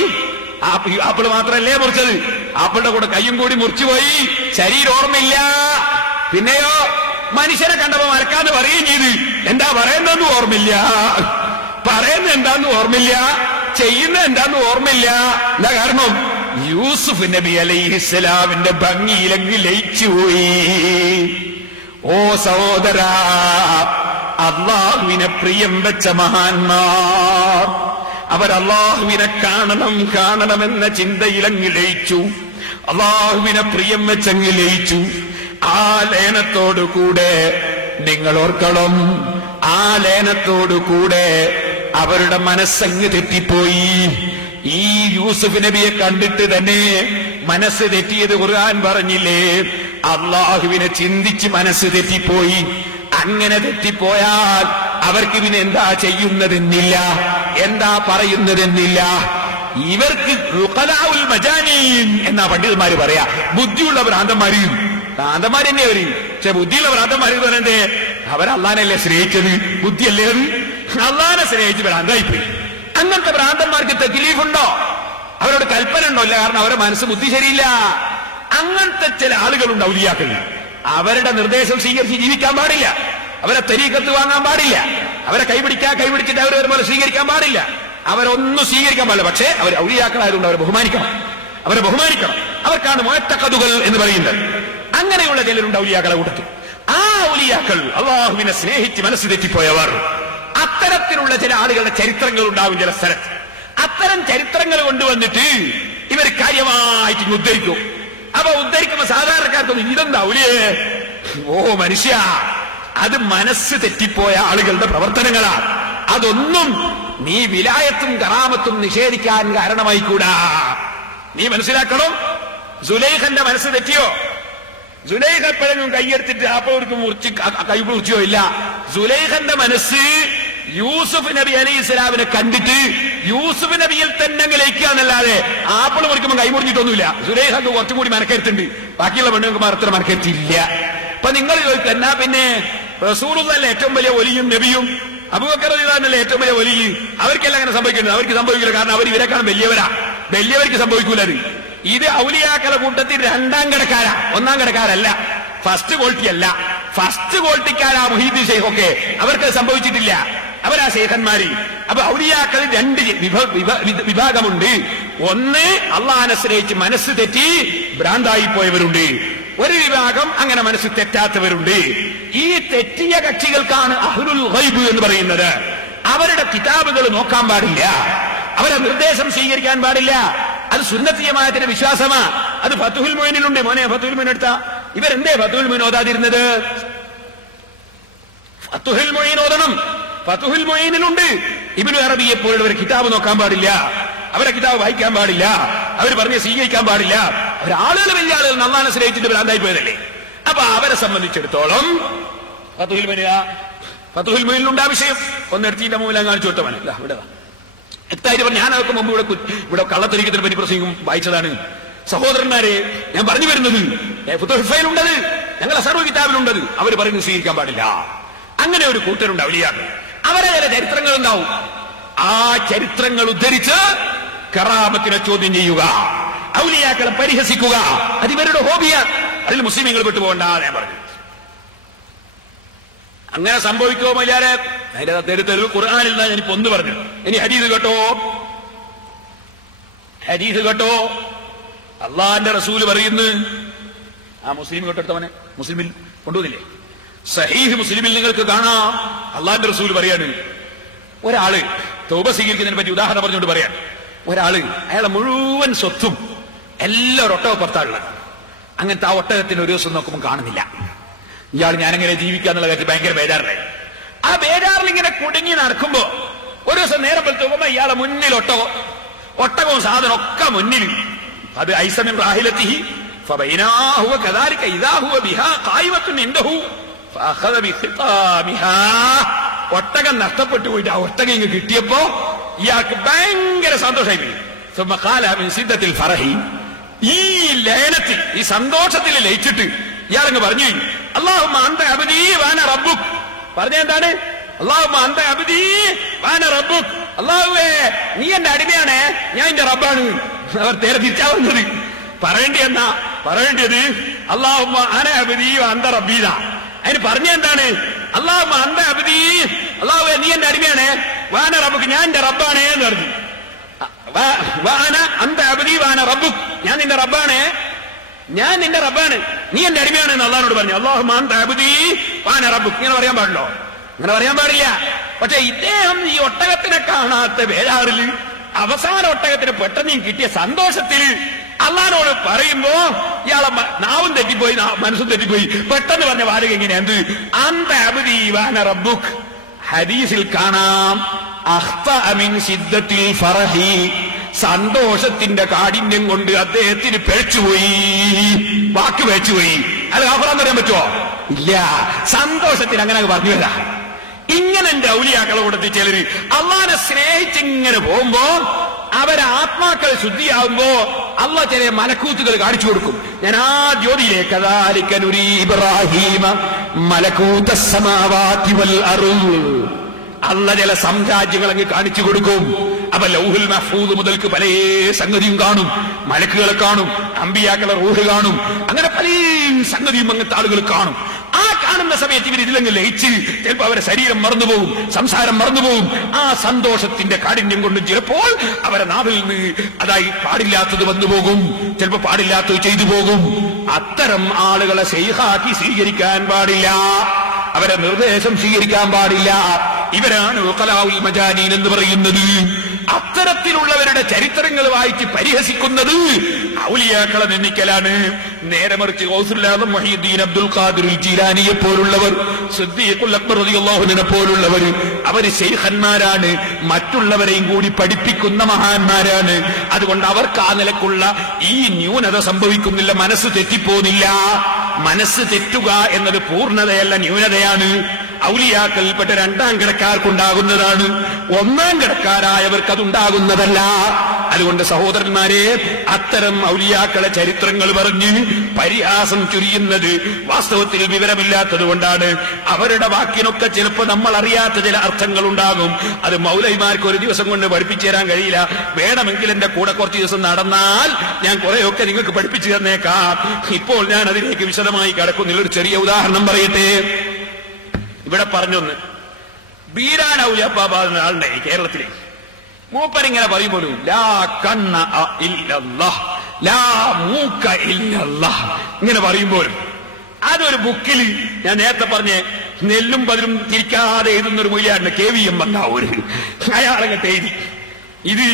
ആപ്പിള് മാത്രമല്ലേ മുറിച്ചത്, ആപ്പിളിന്റെ കൂടെ കയ്യും കൂടി മുറിച്ചുപോയി. ശരീരം ഓർമ്മയില്ല. പിന്നെയോ മനുഷ്യനെ കണ്ടപ്പോ മലക്കാന്ന് പറയുകയും ചെയ്ത്. എന്താ പറയുന്നതെന്ന് ഓർമ്മയില്ല, പറയുന്നത് എന്താന്ന് ഓർമ്മയില്ല, ചെയ്യുന്ന എന്താന്ന് ഓർമ്മയില്ല. എന്താ കാരണം? യൂസുഫ് നബി അലൈഹിസ്സലാമിന്റെ ഭംഗിയിലെങ്കിൽ ലയിച്ചുപോയി. ഓ സഹോദരാ, അള്ളാഹുവിനെ പ്രിയം വെച്ച മഹാന്മാർ അവർ അള്ളാഹുവിനെ കാണണമെന്ന ചിന്തയിലങ്ങ് ലയിച്ചു. അള്ളാഹുവിനെ പ്രിയം വെച്ചങ്ങ് ലയിച്ചു. ആ ലയനത്തോടുകൂടെ നിങ്ങൾ ഓർക്കണം, ആ ലയനത്തോടുകൂടെ അവരുടെ മനസ്സങ്ങ് തെറ്റിപ്പോയി. ഈ യൂസുഫ് നബിയെ കണ്ടിട്ട് തന്നെ മനസ്സ് തെറ്റിയത് ഖുർആൻ പറഞ്ഞില്ലേ? അള്ളാഹുവിനെ ചിന്തിച്ച് മനസ്സ് തെറ്റിപ്പോയി. അങ്ങനെ തെറ്റിപ്പോയാൽ അവർക്ക് പിന്നെ എന്താ ചെയ്യുന്നതെന്നില്ല, എന്താ പറയുന്നതെന്നില്ല. ഇവർക്ക് റുഖലാഉൽ മജാനീൻ എന്നാ പണ്ഡിതന്മാര് പറയാ. ബുദ്ധിയുള്ള ഭ്രാന്തന്മാര് തന്നെ അവര്. പക്ഷെ ബുദ്ധിയുള്ള ഭ്രാന്തന്മാര് പറഞ്ഞേ, അവരല്ലാനല്ലേ സ്നേഹിച്ചത്, ബുദ്ധിയല്ലേ അത്? അള്ളാനെ സ്നേഹിച്ച് ഭ്രാന്തായിപ്പോയി. അങ്ങനത്തെ ഭ്രാന്തന്മാർക്ക് തക്ലീഫുണ്ടോ? അവരോട് കൽപ്പന ഉണ്ടോ? ഇല്ല. കാരണം അവരുടെ മനസ്സ് ബുദ്ധി ശരിയില്ല. അങ്ങനത്തെ ചില ആളുകളുണ്ട് ഔലിയാക്കൾ. അവരുടെ നിർദ്ദേശം സ്വീകരിച്ച് ജീവിക്കാൻ പാടില്ല, അവരെ തരീഖത്ത് വാങ്ങാൻ പാടില്ല, അവരെ കൈപിടിച്ചിട്ട് അവരെ പോലെ സ്വീകരിക്കാൻ പാടില്ല, അവരൊന്നും സ്വീകരിക്കാൻ പാടില്ല. പക്ഷേ അവർ ഔലിയാക്കളായതുകൊണ്ട് അവരെ ബഹുമാനിക്കണം. അവരെ ബഹുമാനിക്കണം. അവർക്കാണ് മുഅത്തഖദുകൾ എന്ന് പറയുന്നത്. അങ്ങനെയുള്ള ചിലരുണ്ട് ഔലിയാക്കളെ കൂട്ടത്തിൽ. ആ ഔലിയാക്കൾ അള്ളാഹുവിനെ സ്നേഹിച്ച് മനസ്സ് തെറ്റിപ്പോയവർ. അത്തരത്തിലുള്ള ചില ആളുകളുടെ ചരിത്രങ്ങൾ ഉണ്ടാവും ചില സ്ഥലത്ത്. അത്തരം ചരിത്രങ്ങൾ കൊണ്ടുവന്നിട്ട് ഇവർ കാര്യമായിട്ട് ഉദ്ധരിക്കും. അപ്പൊ ഉദ്ധരിക്കുമ്പോ സാധാരണക്കാർക്കൊന്നും ഇതെന്താ ഔലിയേ, ഓ മനുഷ്യ, അത് മനസ്സ് തെറ്റിപ്പോയ ആളുകളുടെ പ്രവർത്തനങ്ങളാണ്. അതൊന്നും നീ വിലായത്തും കറാമത്തും നിഷേധിക്കാൻ കാരണമായിക്കൂടാ. നീ മനസ്സിലാക്കണം. സുലൈഖന്റെ മനസ്സ് തെറ്റിയോ? സുലൈഖ എപ്പോഴെങ്കിലും കൈയെടുത്തിട്ട് ആപ്പവർക്ക് മുറിച്ച് കൈ മുറിച്ചോ? ഇല്ല. സുലൈഖന്റെ മനസ്സ് യൂസുഫ് നബി അലൈഹി ഇസ്ലാമിനെ കണ്ടിട്ട് യൂസുഫ് നബിയിൽ തന്നെ ലയിക്കാന്നല്ലാതെ ആപ്പിൾ മുറിക്കുമ്പോൾ കൈ മുറിഞ്ഞിട്ടൊന്നുമില്ല. സുലൈഖക്ക് കുറച്ചും കൂടി മനക്കരുത്തുണ്ട്, ബാക്കിയുള്ള പെണ്ണുങ്ങൾക്ക് അത്ര മനക്കരുത്തില്ല. അപ്പൊ നിങ്ങൾ ചോദിക്കും, എന്നാ പിന്നെ റസൂലുള്ളാഹിന്റെ ഏറ്റവും വലിയ വലിയും നബിയും അബൂബക്കർ റളിയല്ലാഹുവിന്റെ ഏറ്റവും വലിയ വലിയ അവർക്കെല്ലാം അങ്ങനെ സംഭവിക്കുന്നത്? അവർക്ക് സംഭവിക്കില്ല. കാരണം അവർ ഇവരെക്കാളും വലിയവരാ. വലിയവർക്ക് സംഭവിക്കൂല. ഇത് ഔലിയാക്കളെ കൂട്ടത്തിൽ രണ്ടാം കിടക്കാരാ, ഒന്നാം കിടക്കാരല്ല. ഫസ്റ്റ് ക്വാളിറ്റി അല്ല. ഫസ്റ്റ് ക്വാളിറ്റിക്കാരാ മുഹീദ്ദീൻ ശൈഖൊക്കെ. അവർക്ക് സംഭവിച്ചിട്ടില്ല. അവരാ ശൈഖന്മാര്. അപ്പൊ ഔലിയാക്കളിൽ രണ്ട് വിഭാഗമുണ്ട്. ഒന്ന് അള്ളാഹനെ സ്നേഹിച്ച് മനസ്സ് തെറ്റി ഭ്രാന്തായി പോയവരുണ്ട്. ഒരു വിഭാഗം അങ്ങനെ മനസ്സ് തെറ്റാത്തവരുണ്ട്. ഈ തെറ്റിയ കക്ഷികൾക്കാണ് അഹ്ലുൽ ഗൈബ് എന്ന് പറയുന്നത്. അവരുടെ കിതാബുകൾ നോക്കാൻ പാടില്ല, അവരെ നിർദ്ദേശം സ്വീകരിക്കാൻ പാടില്ല. അത് സുന്നത്തി ജമാഅത്തിന്റെ വിശ്വാസമാ. അത് ഫത്ഹുൽ മുഈനിലുണ്ട്. മോനെ ഫത്ഹുൽ മുഈൻ എടുത്ത ഇവരെന്തേ ഫത്ഹുൽ മുഈൻ ഓതാതിരുന്നത്? ഫത്ഹുൽ മുഈൻ ഓതണം. ഫത്ഹുൽ മുഈനിലുണ്ട്. ഇബ്നു അറബിയെ പോലുള്ളവരെ കിതാബ് നോക്കാൻ പാടില്ല, അവരെ കിതാബ് വായിക്കാൻ പാടില്ല, അവർ പറഞ്ഞ് സ്വീകരിക്കാൻ പാടില്ല. അവരാളുകൾ വലിയ ആളുകൾ അല്ലാഹുവിനെ സ്നേഹിച്ചിട്ട് ഭ്രാന്തായി പോയതല്ലേ. അപ്പൊ അവരെ സംബന്ധിച്ചിടത്തോളം ഫത്ഹുൽ മുഈനിലുണ്ട് ആ വിഷയം. ഒന്നെടുത്തിട്ട് മൂലം കാണിച്ചു കൊടുത്തവനെ ഇവിടെ എത്തായിട്ട് പറഞ്ഞു. ഞാൻ അതൊക്കെ മുമ്പ് ഇവിടെ കള്ളത്തരീക്കത്തിന് പറ്റി പ്രസംഗം വായിച്ചതാണ്. സഹോദരന്മാരെ, ഞാൻ പറഞ്ഞു വരുന്നത് ഫുതുഹുഫയിലുണ്ടത്, ഞങ്ങളെ സർവ്വ കിതാബിലുണ്ടത്. അവർ പറയുന്നത് സ്വീകരിക്കാൻ പാടില്ല. അങ്ങനെ ഒരു കൂട്ടരുണ്ട് ഔലിയാക്കൾ. അവരെ ചില ചരിത്രങ്ങൾ ഉണ്ടാവും. ആ ചരിത്രങ്ങൾ ഉദ്ധരിച്ച് കറാമത്തിനെ ചോദ്യം ചെയ്യുക, ഔലിയാക്കളെ പരിഹസിക്കുക, അത് ഇവരുടെ ഹോബിയാണ്. അതിൽ മുസ്ലിമീങ്ങൾ വിട്ടുപോകണ്ട ഞാൻ പറഞ്ഞു. അങ്ങനെ സംഭവിക്കുമോ മര്യാദ? അതിന്റെ തെരുവ് ഖുർആനിൽ നിന്നാണ് ഞാനിപ്പോ ഒന്ന് പറഞ്ഞു. ഇനി ഹദീസ് കേട്ടോ, ഹദീസ് കേട്ടോ. അള്ളാന്റെ റസൂല് പറയുന്നു, ആ മുസ്ലിം കേട്ടെടുത്തവനെ മുസ്ലിമിൽ കൊണ്ടുവന്നില്ലേ? സഹീഹ് മുസ്ലിമിൽ നിങ്ങൾക്ക് കാണാം. അള്ളാന്റെ റസൂല് പറയാണ്, ഒരാള് തൗബ സ്വീകരിക്കുന്നതിനെ പറ്റി ഉദാഹരണം പറഞ്ഞുകൊണ്ട് പറയാൻ. ഒരാള് അയാളെ മുഴുവൻ സ്വത്തും എല്ലാം ഒട്ടകപ്പുറത്താണുള്ളത്. അങ്ങനത്തെ ആ ഒട്ടകത്തിന് ഒരു ദിവസം നോക്കുമ്പോൾ കാണുന്നില്ല. ഇയാൾ ഞാനെങ്ങനെ ജീവിക്കാന്നുള്ള കാര്യത്തിൽ ഭയങ്കര ബേജാറിലായി. ആ ബേജാറിൽ ഇങ്ങനെ കുടുങ്ങി നടക്കുമ്പോ ഒരു ദിവസം നേരം നോക്കുമ്പോ ഇയാളെ മുന്നിൽ ഒട്ടകവും സാധനം ഒക്കെ മുന്നിൽ. അത് ഐസമിൻ റാഹിലത്തിഹി ഫബൈനാഹു വകദാലിക ഇദാ ഹുവ ബിഹാ ഖായിമത്തുൻ ഇൻദഹു ഫഅഖദ ബിഖിതാമിഹാ. ഒട്ടകം നഷ്ടപ്പെട്ടു പോയിട്ട് ആ ഒട്ടകം ഇങ്ങ് കിട്ടിയപ്പോ ഇയാൾക്ക് ഭയങ്കര സന്തോഷമായി പോയി. സുമ്മ ഖാല മിൻ സിദ്ദത്തിൽ ഫറഹി, ഈ ലയനത്തിൽ ഈ സന്തോഷത്തിൽ ലയിച്ചിട്ട് ഇയാളങ്ങ് പറഞ്ഞു, അല്ലാഹുമ്മ അന്ത അബ്ദീ വഅന റബ്ബുക്. പറഞ്ഞ എന്താണ്? അല്ലാഹുമ്മ അന്ത അബ്ദീ വഅന റബ്ബുക്. അല്ലാഹുവേ, നീ എന്റെ അടിമയാണ്, ഞാൻ എന്റെ റബ്ബാണ്. അവർ നേരെ തിരിച്ചാ വന്നത്. പറയേണ്ടത് അല്ലാഹുമ്മ അന അബ്ദീ വഅന്ത റബ്ബീന. അതിന് പറഞ്ഞ എന്താണ്? അല്ലാഹുമ്മ അന്ത അബ്ദീ, അല്ലാഹുവേ നീ എന്റെ അടിമയാണ്, വഅന റബ്ബുക്, ഞാൻ എന്റെ റബ്ബാണ് എന്ന് പറഞ്ഞു. വഅന അന്ത അബ്ദീ വഅന റബ്ബുക്, ഞാൻ നിന്റെ റബ്ബാണ്, ഞാൻ നിന്റെ റബ്ബാണ്, നീ എന്റെ അടിമയാണ് എന്ന് അള്ളാഹിനോട് പറഞ്ഞു. അല്ലാഹുമ്മ അന്ത അബ്ദീ വഅന റബ്ബുക്. ഇങ്ങനെ പറയാൻ പാടുണ്ടോ? അങ്ങനെ പറയാൻ പാടില്ല. പക്ഷെ ഇദ്ദേഹം ഈ ഒട്ടകത്തിനെ കാണാത്ത ബേജാറിൽ അവസാന ഒട്ടകത്തിന് പെട്ടെന്ന് കിട്ടിയ സന്തോഷത്തിൽ അള്ളാഹിനോട് പറയുമ്പോ ഇയാളെ നാവും തെറ്റിപ്പോയി, മനസ്സും തെറ്റിപ്പോയി. പെട്ടെന്ന് പറഞ്ഞ വാചകം എങ്ങനെ? എന്ത്? അന്ത അബ്ദീ വഅന റബ്ബുക്. ഹദീസിൽ കാണാം, അഖ്തഅ മിൻ ശിദ്ദത്തിൽ ഫറഹി, സന്തോഷത്തിന്റെ കാഠിന്യം കൊണ്ട് അദ്ദേഹത്തിന് പിഴച്ചുപോയി, വാക്ക് പിഴച്ചുപോയി. അത് കാഫറാന്ന് പറയാൻ പറ്റുമോ? ഇല്ല. സന്തോഷത്തിന് അങ്ങനെ പറഞ്ഞു വരാം. ഇങ്ങനെ എന്റെ ഔലിയാക്കളെ കൂടത്തിൽ ചിലര് അള്ളാഹിനെ സ്നേഹിച്ചിങ്ങനെ പോകുമ്പോ അവരെ ആത്മാക്കൾ ശുദ്ധിയാവുമ്പോ അള്ളാഹ് ചില മലക്കൂത്തുകൾ കാണിച്ചു കൊടുക്കും. ഞാൻ ആ ജ്യോതിയിലേക്ക് ഇബ്രാഹിമ മലക്കൂത്തസ് സമാവാതി വൽ അർള്, അള്ളാഹ് ചില സാമ്രാജ്യങ്ങൾ അങ്ങ് കാണിച്ചു കൊടുക്കും. അപ്പൊ ലൗഹുൽ മഹ്ഫൂദ് മുതൽക്ക് പല സംഗതിയും കാണും, മലക്കുകളെ കാണും, അമ്പിയാക്കളെ റൂഹ് കാണും, അങ്ങനെ പല സംഗതിയും അങ്ങനത്തെ ആളുകൾ കാണും. ആ കാണുന്ന സമയത്ത് ഇവർ ഇതിലങ്ങ് ലയിച്ച് ചിലപ്പോൾ അവരെ ശരീരം മറന്നുപോകും, സംസാരം മറന്നുപോകും. ആ സന്തോഷത്തിന്റെ കാഠിന്യം കൊണ്ട് ചിലപ്പോൾ അവരെ നാവിൽ നിന്ന് അതായി പാടില്ലാത്തത് വന്നുപോകും, ചിലപ്പോൾ പാടില്ലാത്തത് ചെയ്തു പോകും. അത്തരം ആളുകളെ ശൈഖാക്കി സ്വീകരിക്കാൻ പാടില്ല, അവരെ നിർദ്ദേശം സ്വീകരിക്കാൻ പാടില്ല. ഇവരാണ് ഉഖലാഉൽ മജാനീൻ എന്ന് പറയുന്നത്. അത്തരത്തിലുള്ളവരുടെ ചരിത്രങ്ങൾ വായിച്ച് പരിഹസിക്കുന്നത് ഔലിയാക്കളെ നിന്ദിക്കലാണ്. നേരെ മറിച്ച് ഗൗസുൽ ആദം മുഹീദ്ദീൻ അബ്ദുൽ ഖാദിർ ജീലാനിയെ പോലുള്ളവർ, സിദ്ദീഖുൽ അക്ബർ റളിയല്ലാഹു അൻഹുവിനെ പോലുള്ളവർ, അവര് ശൈഖന്മാരാണ്, മറ്റുള്ളവരെയും കൂടി പഠിപ്പിക്കുന്ന മഹാന്മാരാണ്. അതുകൊണ്ട് അവർക്ക് ആ നിലക്കുള്ള ഈ ന്യൂനത സംഭവിക്കുന്നില്ല, മനസ്സ് തെറ്റിപ്പോന്നില്ല. മനസ്സ് തെറ്റുക എന്നത് പൂർണ്ണതയല്ല, ന്യൂനതയാണ്. ഔലിയാക്കൽപ്പെട്ട രണ്ടാം കിടക്കാർക്കുണ്ടാകുന്നതാണ്, ഒന്നാം കിടക്കാരായവർക്ക് അതുണ്ടാകുന്നതല്ല. അതുകൊണ്ട് സഹോദരന്മാരെ, അത്തരം ഔലിയാക്കളെ ചരിത്രങ്ങൾ പറഞ്ഞ് പരിഹാസം ചുരിയുന്നത് വാസ്തവത്തിൽ വിവരമില്ലാത്തത് കൊണ്ടാണ്. അവരുടെ വാക്കിനൊക്കെ ചിലപ്പോൾ നമ്മൾ അറിയാത്ത ചില അർത്ഥങ്ങൾ ഉണ്ടാകും. അത് മൗലവിമാർക്ക് ഒരു ദിവസം കൊണ്ട് പഠിപ്പിച്ചു തരാൻ കഴിയില്ല. വേണമെങ്കിൽ എന്റെ കൂടെ കുറച്ച് ദിവസം നടന്നാൽ ഞാൻ കുറെയൊക്കെ നിങ്ങൾക്ക് പഠിപ്പിച്ചു തന്നേക്കാം. ഇപ്പോൾ ഞാൻ അതിലേക്ക് വിശദമായി കടക്കുന്നില്ല. ഒരു ചെറിയ ഉദാഹരണം പറയട്ടെ. ഇവിടെ പറഞ്ഞൊന്ന്, ബീരാൻ ഔലിയാബാബ എന്ന ആളുടെ കേരളത്തിലെ മൂപ്പരിങ്ങനെ പറയുമ്പോഴും ലാ കണ്ണ ഇല്ലല്ലാഹ് ലാ മൂക്ക ഇല്ലല്ലാഹ് ഇങ്ങനെ പറയുമ്പോഴും അതൊരു ബുക്കിൽ ഞാൻ നേരത്തെ പറഞ്ഞ നെല്ലും പതിരും തിരിക്കാതെ എഴുതുന്നൊരു മൊഴിയാണ് KVM വന്നാവൂര്. അയാളങ്ങട്ട് എഴുതി, ഇത്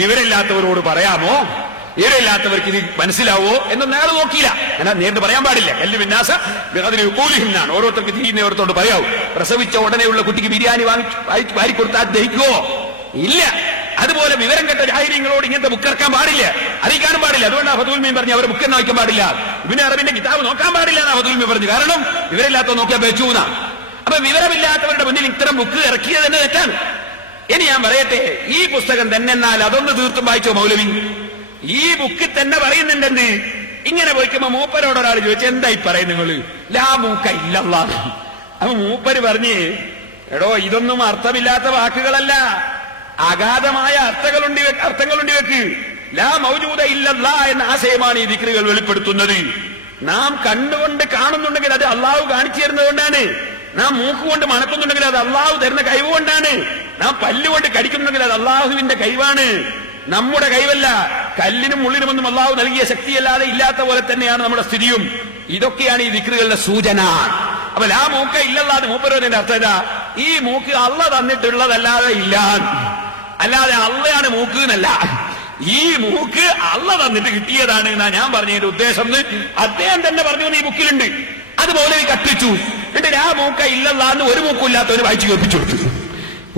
വിവരമില്ലാത്തവരോട് പറയാമോ, വിവരമില്ലാത്തവർക്ക് ഇത് മനസ്സിലാവോ എന്നൊന്നും അയാൾ നോക്കിയില്ല. എന്നാൽ നേരിട്ട് പറയാൻ പാടില്ല. എല്ലാം വിന്യാസ അതിന് കൂലിഹിന്നാണ്, ഓരോരുത്തർക്ക് തിരിയുന്നവരോട് പറയാവൂ. പ്രസവിച്ച ഉടനെയുള്ള കുട്ടിക്ക് ബിരിയാണി വാരിക്കൊടുത്താൽ ദഹിക്കുവോ? ഇല്ല. അതുപോലെ വിവരം കേട്ട ജാഹിലിങ്ങളോട് ഇങ്ങനത്തെ ബുക്ക് ഇറക്കാൻ പാടില്ല, അറിയിക്കാനും പാടില്ല. അതുകൊണ്ടാണ് ഫതുൽ മീൻ പറഞ്ഞു അവരെ ബുക്ക് തന്നെ വായിക്കാൻ പാടില്ല, ഇബ്നു അറബിന്റെ കിതാബ് നോക്കാൻ പാടില്ല എന്നാ ഫതുൽ മീൻ പറഞ്ഞു. കാരണം വിവരമില്ലാത്ത നോക്കിയാൽ വെച്ചുന്നാ. അപ്പൊ വിവരമില്ലാത്തവരുടെ മുന്നിൽ ഇത്തരം ബുക്ക് ഇറക്കിയത് തന്നെ തെറ്റാണ്. ഇനി ഞാൻ പറയട്ടെ, ഈ പുസ്തകം തന്നെ എന്നാൽ അതൊന്ന് തീർത്തും വായിച്ചോ മൗലവി? ഈ ബുക്കിൽ തന്നെ പറയുന്നുണ്ടെന്ത്? ഇങ്ങനെ പോയിക്കുമ്പോ മൂപ്പരോട് ഒരാൾ ചോദിച്ചു, എന്തായി പറയും നിങ്ങള്? ലാ മൂക്ക ഇല്ലല്ലാഹ്. അപ്പൊ മൂപ്പര് പറഞ്ഞ്, എടോ ഇതൊന്നും അർത്ഥമില്ലാത്ത വാക്കുകളല്ല, അഗാധമായ അർത്ഥങ്ങളുണ്ട് വെക്ക്. ലാ മൗജൂദ ഇല്ലല്ലാ എന്ന ആശയമാണ് ഈ ദിക്റുകൾ വെളിപ്പെടുത്തുന്നത്. നാം കണ്ണുകൊണ്ട് കാണുന്നുണ്ടെങ്കിൽ അത് അള്ളാഹു കാണിച്ചു തരുന്നത് കൊണ്ടാണ്. നാം മൂക്കുകൊണ്ട് മണക്കുന്നുണ്ടെങ്കിൽ അത് അള്ളാഹു തരുന്ന കഴിവ് കൊണ്ടാണ്. നാം പല്ലുകൊണ്ട് കടിക്കുന്നുണ്ടെങ്കിൽ അത് അള്ളാഹുവിന്റെ കഴിവാണ്, നമ്മുടെ കഴിവല്ല. കല്ലിനും മുള്ളിനുമൊന്നും അള്ളാഹു നൽകിയ ശക്തിയല്ലാതെ ഇല്ലാത്ത പോലെ തന്നെയാണ് നമ്മുടെ സ്ഥിതിയും. ഇതൊക്കെയാണ് ഈ ദിക്റുകളുടെ സൂചന. അപ്പൊ ലാ മൂക്ക ഇല്ലല്ലാതെ മൂപ്പരോന്റെ അർത്ഥം ഈ മൂക്ക് അള്ള തന്നിട്ടുള്ളതല്ലാതെ ഇല്ല, അല്ലാതെ അള്ളയാണ് മൂക്ക് എന്നല്ല. ഈ മൂക്ക് അള്ള തന്നിട്ട് കിട്ടിയതാണ് എന്നാ ഞാൻ പറഞ്ഞതിന്റെ ഉദ്ദേശം. അദ്ദേഹം തന്നെ പറഞ്ഞു ഈ ബുക്കിലുണ്ട്. അതുപോലെ കത്തിച്ചു. എന്നിട്ട് ലാ മൂക്ക ഇല്ലല്ലാന്ന് ഒരു മൂക്കില്ലാത്തവന് വായിച്ചു കേൾപ്പിച്ചു കൊടുത്തു.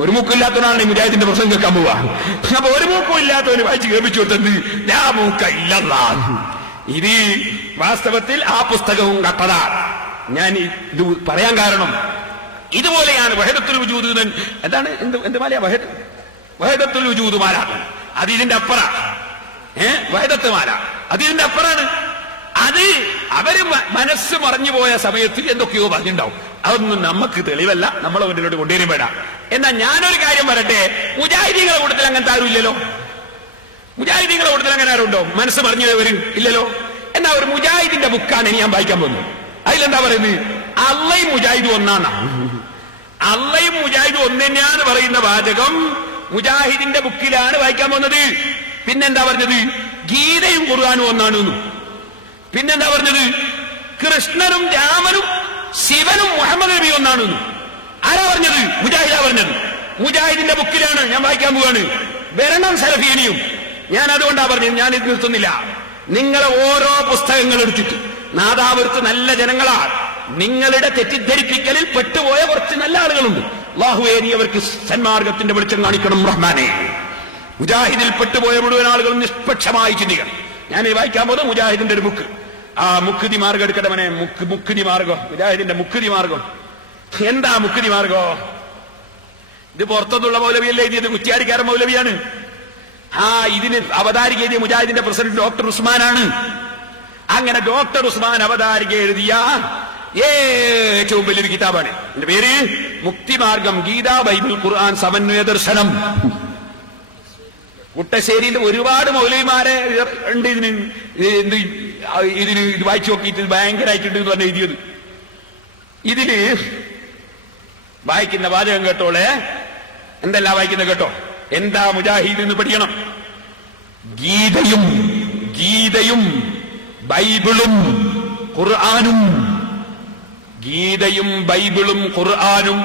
ഒരു മൂക്കില്ലാത്തവനാണ് ഈ മുജാഹിദിന്റെ പ്രസംഗം കേൾക്കാൻ പോവാ. അപ്പൊ ഒരു മൂക്കും ഇല്ലാത്തവന് വായിച്ചു കേൾപ്പിച്ചു കൊടുത്തത് ലാ മൂക്ക ഇല്ലല്ലാ. ഇത് വാസ്തവത്തിൽ ആ പുസ്തകവും കട്ടതാണ്. ഞാൻ ഇത് പറയാൻ കാരണം ഇതുപോലെയാണ് വഹദത്തുൽ വജൂദ്. എന്താണ് എന്ത് മാല? വഹദത്തുൽ വജൂദ് മാല. അത് ഇതിന്റെ അപ്പറ. വഹദത്ത് മാല അത് ഇതിന്റെ അപ്പറാണ്. അത് അവര് മനസ്സ് മറഞ്ഞുപോയ സമയത്ത് എന്തൊക്കെയോ പറഞ്ഞിട്ടുണ്ടാവും. അതൊന്നും നമുക്ക് തെളിവല്ല, നമ്മളെ മുന്നിലോട്ട് കൊണ്ടുവരും വേണ്ട. എന്നാൽ ഞാനൊരു കാര്യം പറയട്ടെ, മുജാഹിദീങ്ങളുടെ കൂട്ടത്തിൽ അങ്ങനത്തെ ആരും ഇല്ലല്ലോ. മുജാഹിദീങ്ങളുടെ കൂട്ടത്തിൽ അങ്ങനെ ആരും ഉണ്ടോ മനസ്സ് മറിഞ്ഞവര്? ഇല്ലല്ലോ. എന്നാ ഒരു മുജാഹിദിന്റെ ബുക്കാണ് ഇനി ഞാൻ വായിക്കാൻ പോകുന്നത്. അതിലെന്താ പറയുന്നത്? അള്ളയും മുജാഹിദും ഒന്നാണ്. അള്ളയും മുജാഹിദും ഒന്ന് തന്നെയാണ് പറയുന്ന വാചകം മുജാഹിദിന്റെ ബുക്കിലാണ് വായിക്കാൻ പോകുന്നത്. പിന്നെന്താ പറഞ്ഞത്? ഗീതയും ഖുർആനും ഒന്നാണ്. പിന്നെന്താ പറഞ്ഞത്? കൃഷ്ണനും രാമനും ശിവനും മുഹമ്മദ് നബി ഒന്നാണ്. ആരാ പറഞ്ഞത്? മുജാഹിദാ പറഞ്ഞത്. മുജാഹിദിന്റെ ബുക്കിലാണ് ഞാൻ വായിക്കാൻ പോവാണ്. വരണം സലഫിയനിയും. ഞാൻ അതുകൊണ്ടാ പറഞ്ഞത്, ഞാൻ ഇത് നിർത്തുന്നില്ല. നിങ്ങളെ ഓരോ പുസ്തകങ്ങൾ എടുത്തിട്ട് നാദാവൃത്ത് നല്ല ജനങ്ങളാണ്. നിങ്ങളുടെ തെറ്റിദ്ധരിപ്പിക്കലിൽ പെട്ടുപോയ കുറച്ച് നല്ല ആളുകളുണ്ട്. അല്ലാഹുവേ, നീ അവർക്ക് സന്മാർഗത്തിന്റെ വെളിച്ചം കാണിക്കണം റഹ്മാനെ. മുജാഹിദിൽ പെട്ടുപോയ മുഴുവൻ ആളുകളും നിഷ്പക്ഷമായി ചിന്തിക്കണം. ഞാൻ ഈ വായിക്കാൻ പോകുന്നത് മുജാഹിദിന്റെ ഒരു ബുക്ക്. ആ മുക്തി മാർഗം എടുക്കട്ടെ മനെ. മുക്തി മാർഗം, മുജാഹിദിന്റെ മുക്തി മാർഗം. എന്താ മുക്തി മാർഗം? ഇത് പുറത്തുനിന്നുള്ള മൗലവിയല്ല എഴുതിയത്, കുറ്റ്യാടിക്കാരൻ മൗലവിയാണ്. ഇതിന് അവതാരിക എഴുതിയ മുജാഹിദിന്റെ പ്രസിഡന്റ് ഡോക്ടർ ഉസ്മാനാണ്. അങ്ങനെ ഡോക്ടർ ഉസ്മാൻ അവതാരിക എഴുതിയ ഏറ്റവും വലിയൊരു കിതാബാണ്. എന്റെ പേര് മുക്തിമാർഗം, ഗീത, ബൈബിൾ, ഖുർആൻ സമന്വയ ദർശനം. കുട്ടശ്ശേരിയിൽ ഒരുപാട് മൗലവിമാരെ ഉണ്ട് ഇതിന് ഇത് വായിച്ചു നോക്കിയിട്ട് ഭയങ്കരമായിട്ടുണ്ട് എന്ന് പറഞ്ഞ് എഴുതിയത്. ഇതില് വായിക്കുന്ന വാചകം കേട്ടോളെ, എന്തെല്ലാം വായിക്കുന്ന കേട്ടോ. എന്താ മുജാഹിദ് എന്ന് പഠിക്കണം. ഗീതയും ബൈബിളും ഖുർആനും, ഗീതയും ബൈബിളും ഖുർആനും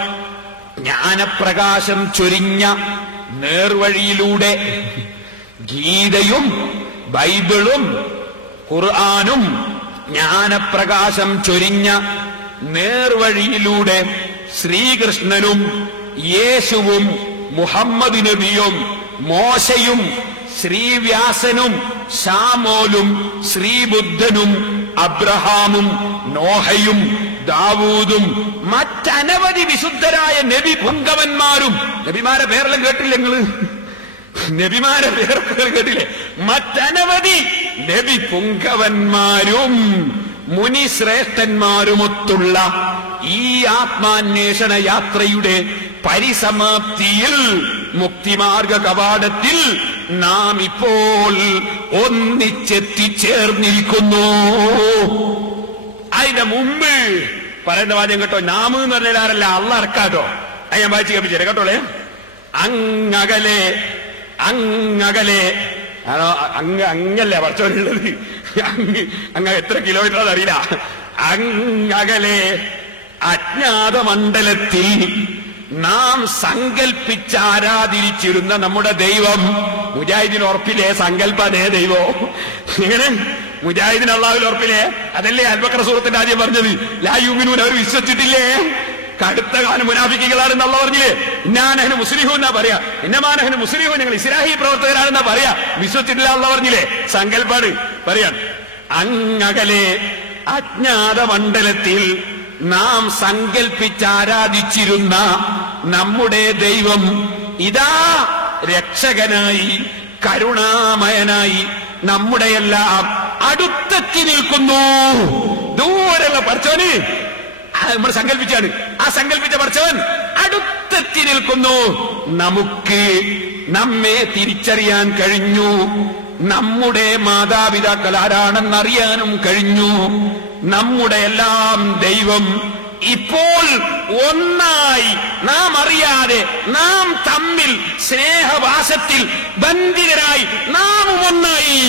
ജ്ഞാനപ്രകാശം ചൊരിഞ്ഞ നേർവഴിയിലൂടെ, ഗീതയും ബൈബിളും ഖുർആനും ജ്ഞാനപ്രകാശം ചൊരിഞ്ഞ നേർവഴിയിലൂടെ ശ്രീകൃഷ്ണനും യേശുവും മുഹമ്മദ് നബിയും മോശയും ശ്രീവ്യാസനും ശാമോലും ശ്രീബുദ്ധനും അബ്രഹാമും നോഹയും ദാവൂദും മറ്റനവധി വിശുദ്ധരായ നബി പുങ്കവന്മാരും, നബിമാരെ പേരെല്ലാം കേട്ടില്ല നിങ്ങള്? നബിമാരെ പേർക്കുകൾ കേട്ടില്ലേ? മറ്റനവധി നബി പുങ്കവന്മാരും മുനിശ്രേഷ്ഠന്മാരുമൊത്തുള്ള ഈ ആത്മാന്വേഷണ യാത്രയുടെ പരിസമാപ്തിയിൽ, മുക്തിമാർഗ കവാടത്തിൽ നാം ഇപ്പോൾ ഒന്നിച്ചെത്തിച്ചേർന്നിരിക്കുന്നു. അതിന്റെ മുമ്പ് പറയുന്ന വാദ്യം കേട്ടോ, നാമ് എന്ന് പറഞ്ഞാലല്ല അള്ള ഇറക്കാട്ടോ. അത് ഞാൻ വായിച്ചു കേൾപ്പിച്ചേ കേട്ടോളെ. അങ്ങകലെ ആണോ? അങ്ങല്ലേ പറച്ചോനുള്ളത്? അങ്ങ് എത്ര കിലോമീറ്റർ അറിയില്ല. അങ്ങകലെ അജ്ഞാത മണ്ഡലത്തിൽ നാം സങ്കൽപ്പിച്ചാരാധിച്ചിരുന്ന നമ്മുടെ ദൈവം, മുജാഹിദിന് ഉറപ്പില്ലേ സങ്കല്പതേ ദൈവം? ഇങ്ങനെ മുജാഹിദിന് അള്ളാഹുവിൽ ഉറപ്പില്ലേ? അതല്ലേ അൽബക്കറ സൂറത്തിന്റെ ആദ്യം പറഞ്ഞത്, ലാ യുമിനൂൻ, അവർ വിശ്വസിച്ചിട്ടില്ലേ? കടുത്ത കാലം മുനാഫിക്കുകളാണെന്ന് അള്ളാഹ് പറഞ്ഞില്ലേ? ഇന്നാനഹ്നു മുസ്ലിഹൂൻ എന്നാ പറയാ, ഇന്നമാനഹ്നു മുസ്ലിഹൂൻ, ഞങ്ങൾ ഇസ്ലാഹി പ്രവർത്തകരാണെന്നാ പറയാ. വിശ്വസിച്ചിട്ടില്ല അള്ളാഹ് പറഞ്ഞില്ലേ? സങ്കല്പാട് പറയാൻ. അങ്ങകലെ അജ്ഞാത മണ്ഡലത്തിൽ നാം സങ്കൽപ്പിച്ചാരാധിച്ചിരുന്ന നമ്മുടെ ദൈവം ഇതാ രക്ഷകനായി കരുണാമയനായി നമ്മുടെയെല്ലാം അടുത്തെത്തി നിൽക്കുന്നു. ദൂരെയുള്ള പടച്ചവന് നമ്മൾ സങ്കല്പിച്ചാണ്, ആ സങ്കല്പിച്ച പടച്ചവൻ അടുത്തെത്തി നിൽക്കുന്നു. നമുക്ക് നമ്മെ തിരിച്ചറിയാൻ കഴിഞ്ഞു, നമ്മുടെ മാതാപിതാക്കൾ ആരാണെന്നറിയാനും കഴിഞ്ഞു. നമ്മുടെ എല്ലാം ദൈവം ഇപ്പോൾ ഒന്നായി, നാം അറിയാതെ നാം തമ്മിൽ സ്നേഹവാസത്തിൽ ബന്ധിതരായി നാമും ഒന്നായി.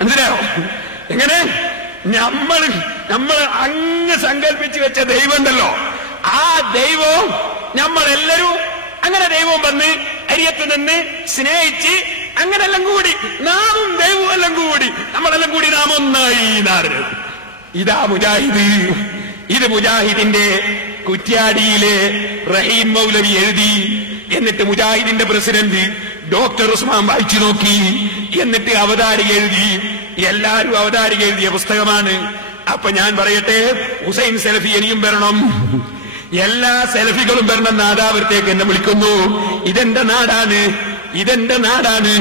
എന്തിനാ? എങ്ങനെ? നമ്മൾ അങ്ങ് സങ്കല്പിച്ചു വെച്ച ദൈവം ഉണ്ടല്ലോ, ആ ദൈവം നമ്മളെല്ലാരും അങ്ങനെ ദൈവം വന്ന് അരിയത്ത് നിന്ന് സ്നേഹിച്ച് അങ്ങനെല്ലാം കൂടി നാമും ദൈവവും എല്ലാം കൂടി നമ്മളെല്ലാം കൂടി നാം ഒന്നായി. ഇതാ മുജാഹിദ്. ഇത് മുജാഹിദിന്റെ കുറ്റ്യാടിയിലെ റഹീം മൗലവി എഴുതി. എന്നിട്ട് മുജാഹിദിന്റെ പ്രസിഡന്റ് ഡോക്ടർ ഉസ്മാൻ വായിച്ചു നോക്കി. എന്നിട്ട് അവതാരിക എഴുതി. എല്ലാരും അവതാരിക എഴുതിയ പുസ്തകമാണ്. അപ്പൊ ഞാൻ പറയട്ടെ, ഹുസൈൻ സലഫി ഇനിയും വരണം, എല്ലാ സെൽഫികളും വരണം. നാദാപുരത്തേക്ക് എന്നെ വിളിക്കുന്നു. ഇതെന്റെ നാടാണ്, ഇതെന്റെ നാടാണ്,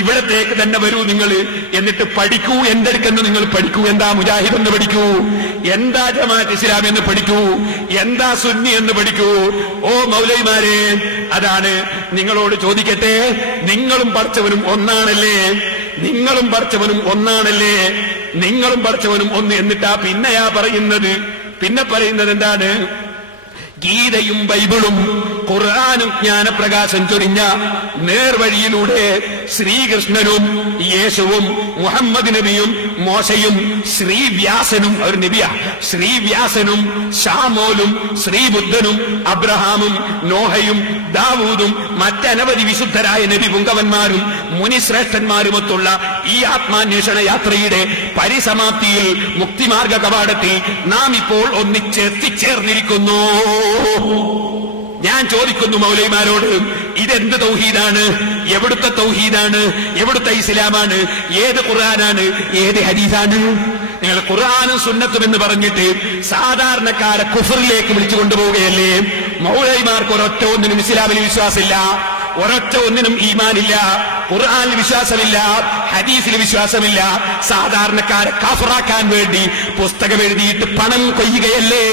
ഇവിടത്തേക്ക് തന്നെ വരൂ നിങ്ങൾ. എന്നിട്ട് പഠിക്കൂ, എന്റെ അടുക്കെന്ന് നിങ്ങൾ പഠിക്കൂ. എന്താ മുജാഹിദ് എന്ന് പഠിക്കൂ, എന്താ ജമാഅത്ത് ഇസ്ലാമി എന്ന് പഠിക്കൂ, എന്താ സുന്നി എന്ന് പഠിക്കൂ. ഓ മൗലവിമാരെ, അതാണ് നിങ്ങളോട് ചോദിക്കട്ടെ, നിങ്ങളും പഠിച്ചവനും ഒന്നാണല്ലേ? നിങ്ങളും പഠിച്ചവനും ഒന്നാണല്ലേ? നിങ്ങളും പഠിച്ചവനും ഒന്ന്. എന്നിട്ടാ പിന്നെയാ പറയുന്നത്, പിന്നെ പറയുന്നത് എന്താണ്? ഗീതയും ബൈബിളും ഖുർആനും ജ്ഞാനപ്രകാശം ചൊരിഞ്ഞ നേർവഴിയിലൂടെ ശ്രീകൃഷ്ണനും യേശുവും മുഹമ്മദ് നബിയും മോശയും ശ്രീവ്യാസനും, ഒരു നബിയ, ശ്രീവ്യാസനും ശാമോലും ശ്രീബുദ്ധനും അബ്രഹാമും നോഹയും ദാവൂദും മറ്റനവധി വിശുദ്ധരായ നബി പുങ്കവന്മാരും മുനിശ്രേഷ്ഠന്മാരുമൊത്തുള്ള ഈ ആത്മാന്വേഷണ യാത്രയുടെ പരിസമാപ്തിയിൽ, മുക്തിമാർഗ കവാടത്തിൽ നാം ഇപ്പോൾ ഒന്നിച്ചെത്തിച്ചേർന്നിരിക്കുന്നു. ഞാൻ ചോദിക്കുന്നു മൗലവിമാരോട്, ഇതെന്ത് തൗഹീദാണ്? എവിടുത്തെ തൗഹീദാണ്? എവിടുത്തെ ഇസ്ലാമാണ്? ഏത് ഖുർആനാണ്? ഏത് ഹദീസാണ്? നിങ്ങൾ ഖുർആനും സുന്നത്തും എന്ന് പറഞ്ഞിട്ട് സാധാരണക്കാരെ കുഫറിലേക്ക് വിളിച്ചു കൊണ്ടുപോവുകയല്ലേ? മൗലവിമാർക്ക് ഒരൊറ്റ ഒന്നിനും ഇസ്ലാമിൽ വിശ്വാസമില്ല, ഒരൊറ്റ ഒന്നിനും ഈമാനില്ല, ഖുർആനിൽ വിശ്വാസമില്ല, ഹദീസിൽ വിശ്വാസമില്ല. സാധാരണക്കാരെ കാഫറാക്കാൻ വേണ്ടി പുസ്തകം എഴുതിയിട്ട് പണം കൊയ്യുകയല്ലേ?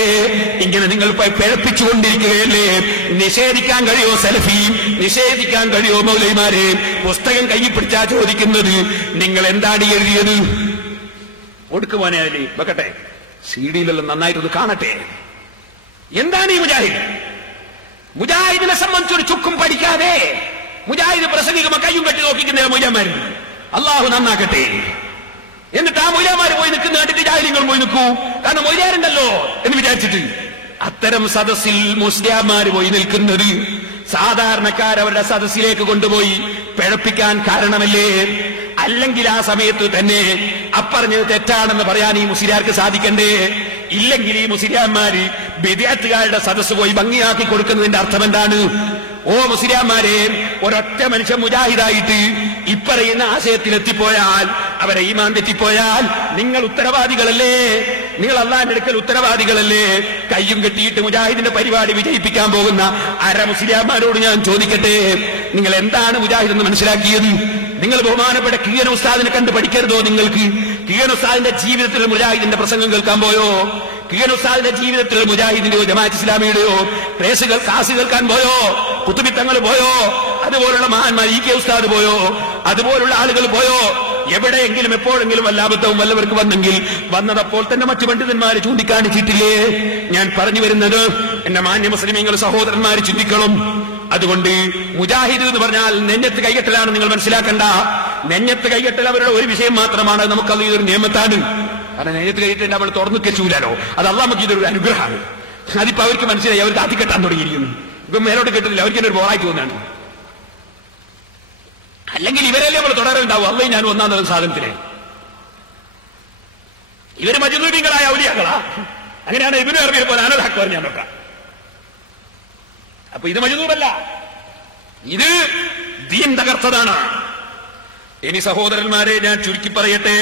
ഇങ്ങനെ നിങ്ങൾ പിഴപ്പിച്ചുകൊണ്ടിരിക്കുകയല്ലേ? നിഷേധിക്കാൻ കഴിയോ സലഫി? നിഷേധിക്കാൻ കഴിയോ മൗലവിമാരെ? പുസ്തകം കയ്യിൽ പിടിച്ചാ ചോദിക്കുന്നത്, നിങ്ങൾ എന്താണ് എഴുതിയത്? ഒടുക്കുവാനേ വെക്കട്ടെ, CD-യിലെല്ലാം നന്നായിട്ടൊന്ന് കാണട്ടെ. എന്താണ് ഈ മുജാഹിദ്? മുജാഹിദിനെ സംബന്ധിച്ചൊരു ചുക്കും പഠിക്കാതെ മുജാഹിദ് പ്രസംഗിക്കുമ്പോ കയ്യും കെട്ടി നോക്കിക്കുന്ന മൊയ്യാമാര് അള്ളാഹു നന്നാക്കട്ടെ. എന്നിട്ട് ആ മൊയ്യാമാര് പോയി നിൽക്കുന്ന കണ്ടിട്ട് ജാഹിലിങ്ങൾ പോയി നിൽക്കൂ, കാരണം മൊയ്യാരുണ്ടല്ലോ എന്ന് വിചാരിച്ചിട്ട്. അത്തരം സദസ്സിൽ മുസ്ലിംമാര് പോയി നിൽക്കുന്നത് സാധാരണക്കാരവരുടെ സദസ്സിലേക്ക് കൊണ്ടുപോയി പിഴപ്പിക്കാൻ കാരണമല്ലേ? അല്ലെങ്കിൽ ആ സമയത്ത് തന്നെ അപ്പറഞ്ഞത് തെറ്റാണെന്ന് പറയാൻ ഈ മുസ്ലിയാർക്ക് സാധിക്കണ്ടേ? ഇല്ലെങ്കിൽ ഈ മുസ്ലിംമാര് ബിദ്അത്തുകാരുടെ സദസ്സ് പോയി ഭംഗിയാക്കി കൊടുക്കുന്നതിന്റെ അർത്ഥം എന്താണ്? ഓ മുസ്ലിംമാരെ, ഒരൊറ്റ മനുഷ്യൻ മുജാഹിദായിട്ട് ഇപ്പറയുന്ന ആശയത്തിലെത്തിപ്പോയാൽ, അവരെ ഈമാൻ തെറ്റിപ്പോയാൽ നിങ്ങൾ ഉത്തരവാദികളല്ലേ? നിങ്ങൾ അള്ളാന്റെ അടുക്കൽ ഉത്തരവാദികളല്ലേ? കയ്യും കെട്ടിയിട്ട് മുജാഹിദിന്റെ പരിപാടി വിജയിപ്പിക്കാൻ പോകുന്ന അര മുസ്ലിംമാരോട് ഞാൻ ചോദിക്കട്ടെ, നിങ്ങൾ എന്താണ് മുജാഹിദ് എന്ന് മനസ്സിലാക്കിയത്? നിങ്ങൾ ബഹുമാനപ്പെട്ട കീഴൻ ഉസ്താദിനെ കണ്ട് പഠിക്കരുതോ? നിങ്ങൾക്ക് കീഴൻ ഉസ്താദിന്റെ ജീവിതത്തിൽ മുജാഹിദിന്റെ പ്രസംഗം കേൾക്കാൻ പോയോ? കീഴൻ ഉസ്താദിന്റെ ജീവിതത്തിൽ മുജാഹിദിന്റെയോ ജമാഅത്ത് ഇസ്ലാമിയുടെയോ ക്ലാസ് കേൾക്കാൻ പോയോ? കുത്തുബിത്തങ്ങൾ പോയോ? അതുപോലുള്ള മഹാന്മാർ ഇ കെ ഉസ്താദ് പോയോ? അതുപോലുള്ള ആളുകൾ പോയോ? എവിടെയെങ്കിലും എപ്പോഴെങ്കിലും വല്ല അബദ്ധവും വല്ലവർക്ക് വന്നെങ്കിൽ വന്നതപ്പോൾ തന്നെ മറ്റു പണ്ഡിതന്മാര് ചൂണ്ടിക്കാണിച്ചിട്ടില്ലേ? ഞാൻ പറഞ്ഞു വരുന്നത് എന്റെ മാന്യ മുസ്ലിമീങ്ങൾ സഹോദരന്മാര് ചിന്തിക്കണം. അതുകൊണ്ട് മുജാഹിദ് എന്ന് പറഞ്ഞാൽ നെഞ്ഞത്ത് കൈകെട്ടലാണ്. നിങ്ങൾ മനസ്സിലാക്കണ്ട, നെഞ്ഞത്ത് കൈകെട്ടൽ അവരുടെ ഒരു വിഷയം മാത്രമാണ്. നമുക്കത് ഇതൊരു നിയമത്താണ്. കാരണം നെഞ്ഞത്ത് കൈകെട്ടൽ നമ്മൾ തുറന്നു കെച്ചൂലോ, അത് അള്ളാഹ് നമുക്ക് ഇതൊരു അനുഗ്രഹമാണ്. അതിപ്പോ അവർക്ക് മനസ്സിലായി, അവർക്ക് ആദ്യം കെട്ടാൻ തുടങ്ങിയിരിക്കുന്നു. ഇപ്പൊ മേലോട്ട് കെട്ടുന്നില്ല, അവർക്ക് ഒരു ബോറായി തോന്നാണ്. അല്ലെങ്കിൽ ഇവരല്ലേ നമ്മൾ തുടരുണ്ടാവും. അള്ളയും ഞാനും ഒന്നാം തരം സാധനത്തില് ഇവര് മജ്നൂബീങ്ങളായ ഔലിയാക്കളാ. അങ്ങനെയാണ് ഇബ്നു അറബിയെ പോലെ അനതാക്കുവാൻ ഞാൻ നോക്കാം. അപ്പൊ ഇത് മജ്നൂബല്ല, ഇത് ദീൻ തകർത്തതാണ്. ഇനി സഹോദരന്മാരെ ഞാൻ ചുരുക്കി പറയട്ടെ.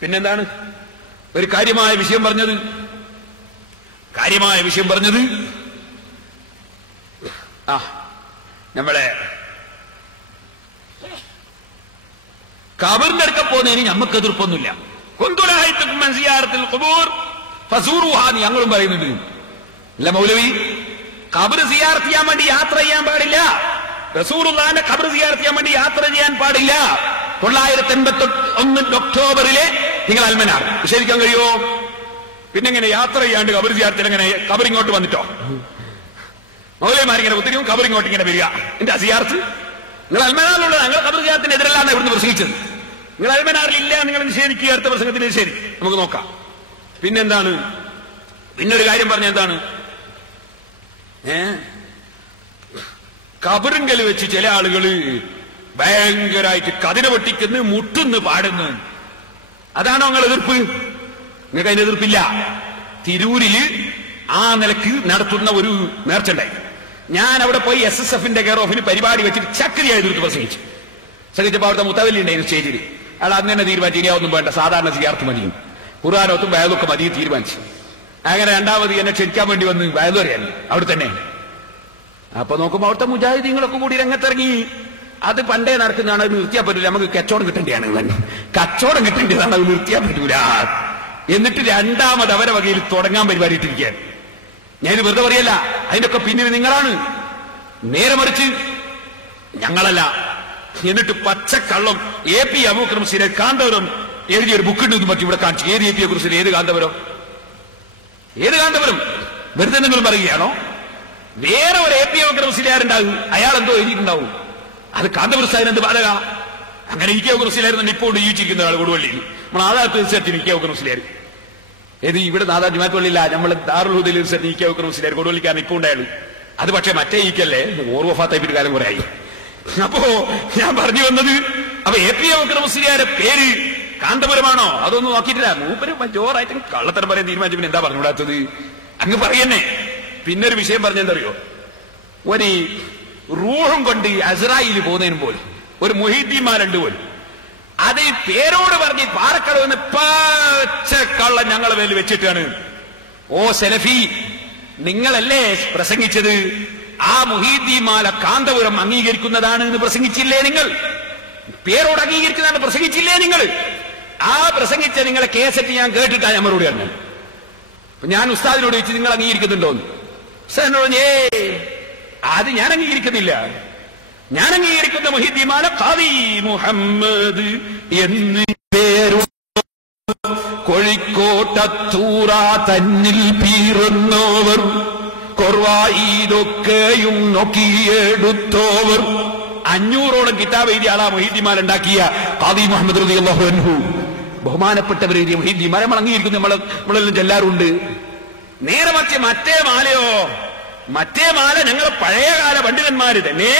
പിന്നെന്താണ് ഒരു കാര്യമായ വിഷയം പറഞ്ഞത്? നമ്മളെ ഖബറിന്റെ അടുക്ക പോകുന്നതിന് നമുക്ക് എതിർപ്പൊന്നുമില്ല. ഞങ്ങളും പറയുന്നുണ്ട്. അല്ല മൗലവി, ഖബർ സിയാറത്ത് ചെയ്യാൻ വേണ്ടി യാത്ര ചെയ്യാൻ പാടില്ല. റസൂലുള്ളാഹിന്റെ ഖബർ സിയാറത്ത് ചെയ്യാൻ വേണ്ടി യാത്ര ചെയ്യാൻ പാടില്ല. 981 ഒക്ടോബറിലെ നിങ്ങൾ അൽമനാർ വിശേഷിക്കാൻ കഴിയുമോ? പിന്നെങ്ങനെ യാത്ര ചെയ്യാണ്ട് ഖബർ സിയാറത്തിൽ എങ്ങനെ? ഖബർ ഇങ്ങോട്ട് വന്നിട്ടോ? മൗലവിമാരിങ്ങനെ ഒത്തിരിയും ഖബർ ഇങ്ങോട്ട് ഇങ്ങനെ വരിക. എന്റെ സിയാറത്ത് നിങ്ങൾ അൽമനാറിലുള്ള ഞങ്ങൾ ഖബർ സിയാറത്തിന് എതിരല്ലാണ് ഇവിടുന്ന് പ്രസംഗിച്ചത്. നിങ്ങൾ അൽമനാറിലില്ല, നിങ്ങൾ നിഷേധിക്കുക. അടുത്ത പ്രസംഗത്തിന് ശരി, നമുക്ക് നോക്കാം. പിന്നെന്താണ്? പിന്നൊരു കാര്യം പറഞ്ഞ എന്താണ്? ഖബറിങ്കൽ വെച്ച് ചില ആളുകള് ഭയങ്കരമായിട്ട് കതിര പൊട്ടിക്കുന്നു, മുട്ടുന്ന് പാടുന്നു. അതാണോ നിങ്ങൾ എതിർപ്പ്? നിങ്ങൾക്ക് അതിന് എതിർപ്പില്ല. തിരൂരില് ആ നിലക്ക് നടത്തുന്ന ഒരു നേർച്ച ഉണ്ടായി. ഞാൻ അവിടെ പോയി SSFന്റെ കെയർ ഓഫിന് പരിപാടി വെച്ചിട്ട് ചക്രിയായി എതിർത്ത് പ്രസംഗിച്ചപ്പോ അവിടുത്തെ മുത്തവല്ലി ഉണ്ടായിരുന്നു സ്റ്റേജിൽ. അയാൾ അന്ന് തന്നെ തീരുമാനിച്ചു, ഇനിയൊന്നും വേണ്ട, സാധാരണ സിയാർത്ത് മതിയും, ഖുർആനോത്തും വയലൊക്കെ മതിയും തീരുമാനിച്ചു. അങ്ങനെ രണ്ടാമത് എന്നെ ക്ഷണിക്കാൻ വേണ്ടി വന്ന് വയലു അറിയാൻ അവിടെ തന്നെ. അപ്പൊ നോക്കുമ്പോ അവിടുത്തെ മുജാഹിദീങ്ങളൊക്കെ കൂടി രംഗത്തിറങ്ങി. അത് പണ്ടേ നടക്കുന്നതാണ്, അത് നിർത്തിയാൻ പറ്റൂല, നമുക്ക് കച്ചവടം കിട്ടേണ്ടതാണ്. കച്ചവടം കിട്ടേണ്ടതാണ്, അത് നിർത്തിയാൻ പറ്റൂല. എന്നിട്ട് രണ്ടാമത് അവരെ വകയിൽ തുടങ്ങാൻ പരിപാടി ഇട്ടിരിക്കാൻ. ഞാനിത് വെറുതെ പറയല്ല, അതിനൊക്കെ പിന്നിൽ നിങ്ങളാണ്. നേരെ മറിച്ച് ഞങ്ങളല്ല. എന്നിട്ട് പച്ചക്കള്ളം AP അബൂബക്കർ മുസ്ലിയാർ കാന്തപുരം എഴുതിയൊരു ബുക്ക് ഉണ്ട് മറ്റും ഇവിടെ കാണിച്ചു. ഏത് AP കുറിച്ച്? ഏത് കാന്തപുരം? വെറുതെ എന്തെങ്കിലും പറയുകയാണോ? വേറെ ഒരു AP അബൂബക്കർ മുസ്ലിയാർ ഉണ്ടാകും, അയാൾ എന്തോ എഴുതിയിട്ടുണ്ടാവും. അത് കാന്തപുരം സാഹിബ് എന്ത് ബാധക? അങ്ങനെ ഇ കെ അബൂബക്കർ മുസ്ലിയാർ ഇപ്പോൾ ജീവിച്ചിരിക്കുന്ന ആൾ കൊടുവള്ളിയിൽ. നമ്മൾ ആധാർ തീർച്ചയായിട്ടും ഇ കെ അബൂബക്കർ മുസ്ലിയാർ. ഏത് ഇവിടെ നാദാ ജുമാഅത്ത് പള്ളിയില്ല, നമ്മൾ ദാറുൽ ഹുദയിൽ തീർച്ചയായിട്ടും ഇ കെ അബൂബക്കർ മുസ്ലിയാർ കൊടുവള്ളിക്കാരൻ ഇപ്പോൾ ഉണ്ടായാലും. അത് പക്ഷെ മറ്റേ ഈക്കല്ലേ, ഓർവഫാത്തായിട്ട് കാലം കുറെ ആയി. അപ്പോ ഞാൻ പറഞ്ഞു വന്നത്, അപ്പൊ AP അബൂബക്കർ മുസ്ലിയാരുടെ പേര് കാന്തപുരമാണോ? അതൊന്നും നോക്കിയിട്ടില്ല. മൂപ്പര് ജോറായിട്ട് കള്ളത്തരം പറയാൻ തീരുമാനിച്ചു. പിന്നെ എന്താ പറഞ്ഞുകൂടാത്തത്? അങ്ങ് പറയന്നെ. പിന്നൊരു വിഷയം പറഞ്ഞെന്തറിയോ? ഒരു റൂഹും കൊണ്ട് അസ്രായില് പോകുന്നതിന് പോലും ഒരു മുഹീദ്ദീന്മാരുണ്ട് പോലും. അത് പേരോട് പറഞ്ഞ് പാറക്കടവെന്ന് പച്ചക്കള്ളം ഞങ്ങളെ മേൽ വെച്ചിട്ടാണ്. ഓ സലഫി, നിങ്ങളല്ലേ പ്രസംഗിച്ചത് ആ മുഹീദ്ദീന്മാല കാന്തപുരം അംഗീകരിക്കുന്നതാണ് എന്ന് പ്രസംഗിച്ചില്ലേ? നിങ്ങൾ പേരോട് അംഗീകരിക്കുന്നതാണ് പ്രസംഗിച്ചില്ലേ? നിങ്ങൾ ആ പ്രസംഗിച്ച നിങ്ങളെ കേസറ്റ് ഞാൻ കേട്ടിട്ടാ ഞാൻ മറുപടി പറഞ്ഞത്. ഞാൻ ഉസ്താദിനോട് ചോദിച്ചു, നിങ്ങൾ അംഗീകരിക്കുന്നുണ്ടോന്ന്. ഉസ്താദിനോട് അത് ഞാൻ അംഗീകരിക്കുന്നില്ല. ഞാൻ അംഗീകരിക്കുന്ന മുഹീദ്ദീന്മാല ഖാദി മുഹമ്മദ് എന്ന് പേരു കോഴിക്കോട്ടത്തൂറ തന്നിൽ പീറുന്നോവർ കൊർവായിതൊക്കെയും നോക്കിയെടുത്തോവർ. 500ഓളം കിതാബ് എഴുതിയ ആളാ മൊഹീദ്ദിമാല ഉണ്ടാക്കിയ ഖാദി മുഹമ്മദ് റളിയല്ലാഹു അൻഹു. ബഹുമാനപ്പെട്ടവർ എഴുതിയ മൊഹീദ്ദിമാല നമ്മൾ അംഗീകരിക്കുന്നു, നമ്മളെല്ലാം ചെല്ലാറുണ്ട്. നേരെ മറിച്ച് മറ്റേ മാല ഞങ്ങൾ പഴയകാല പണ്ഡിതന്മാര് തന്നെ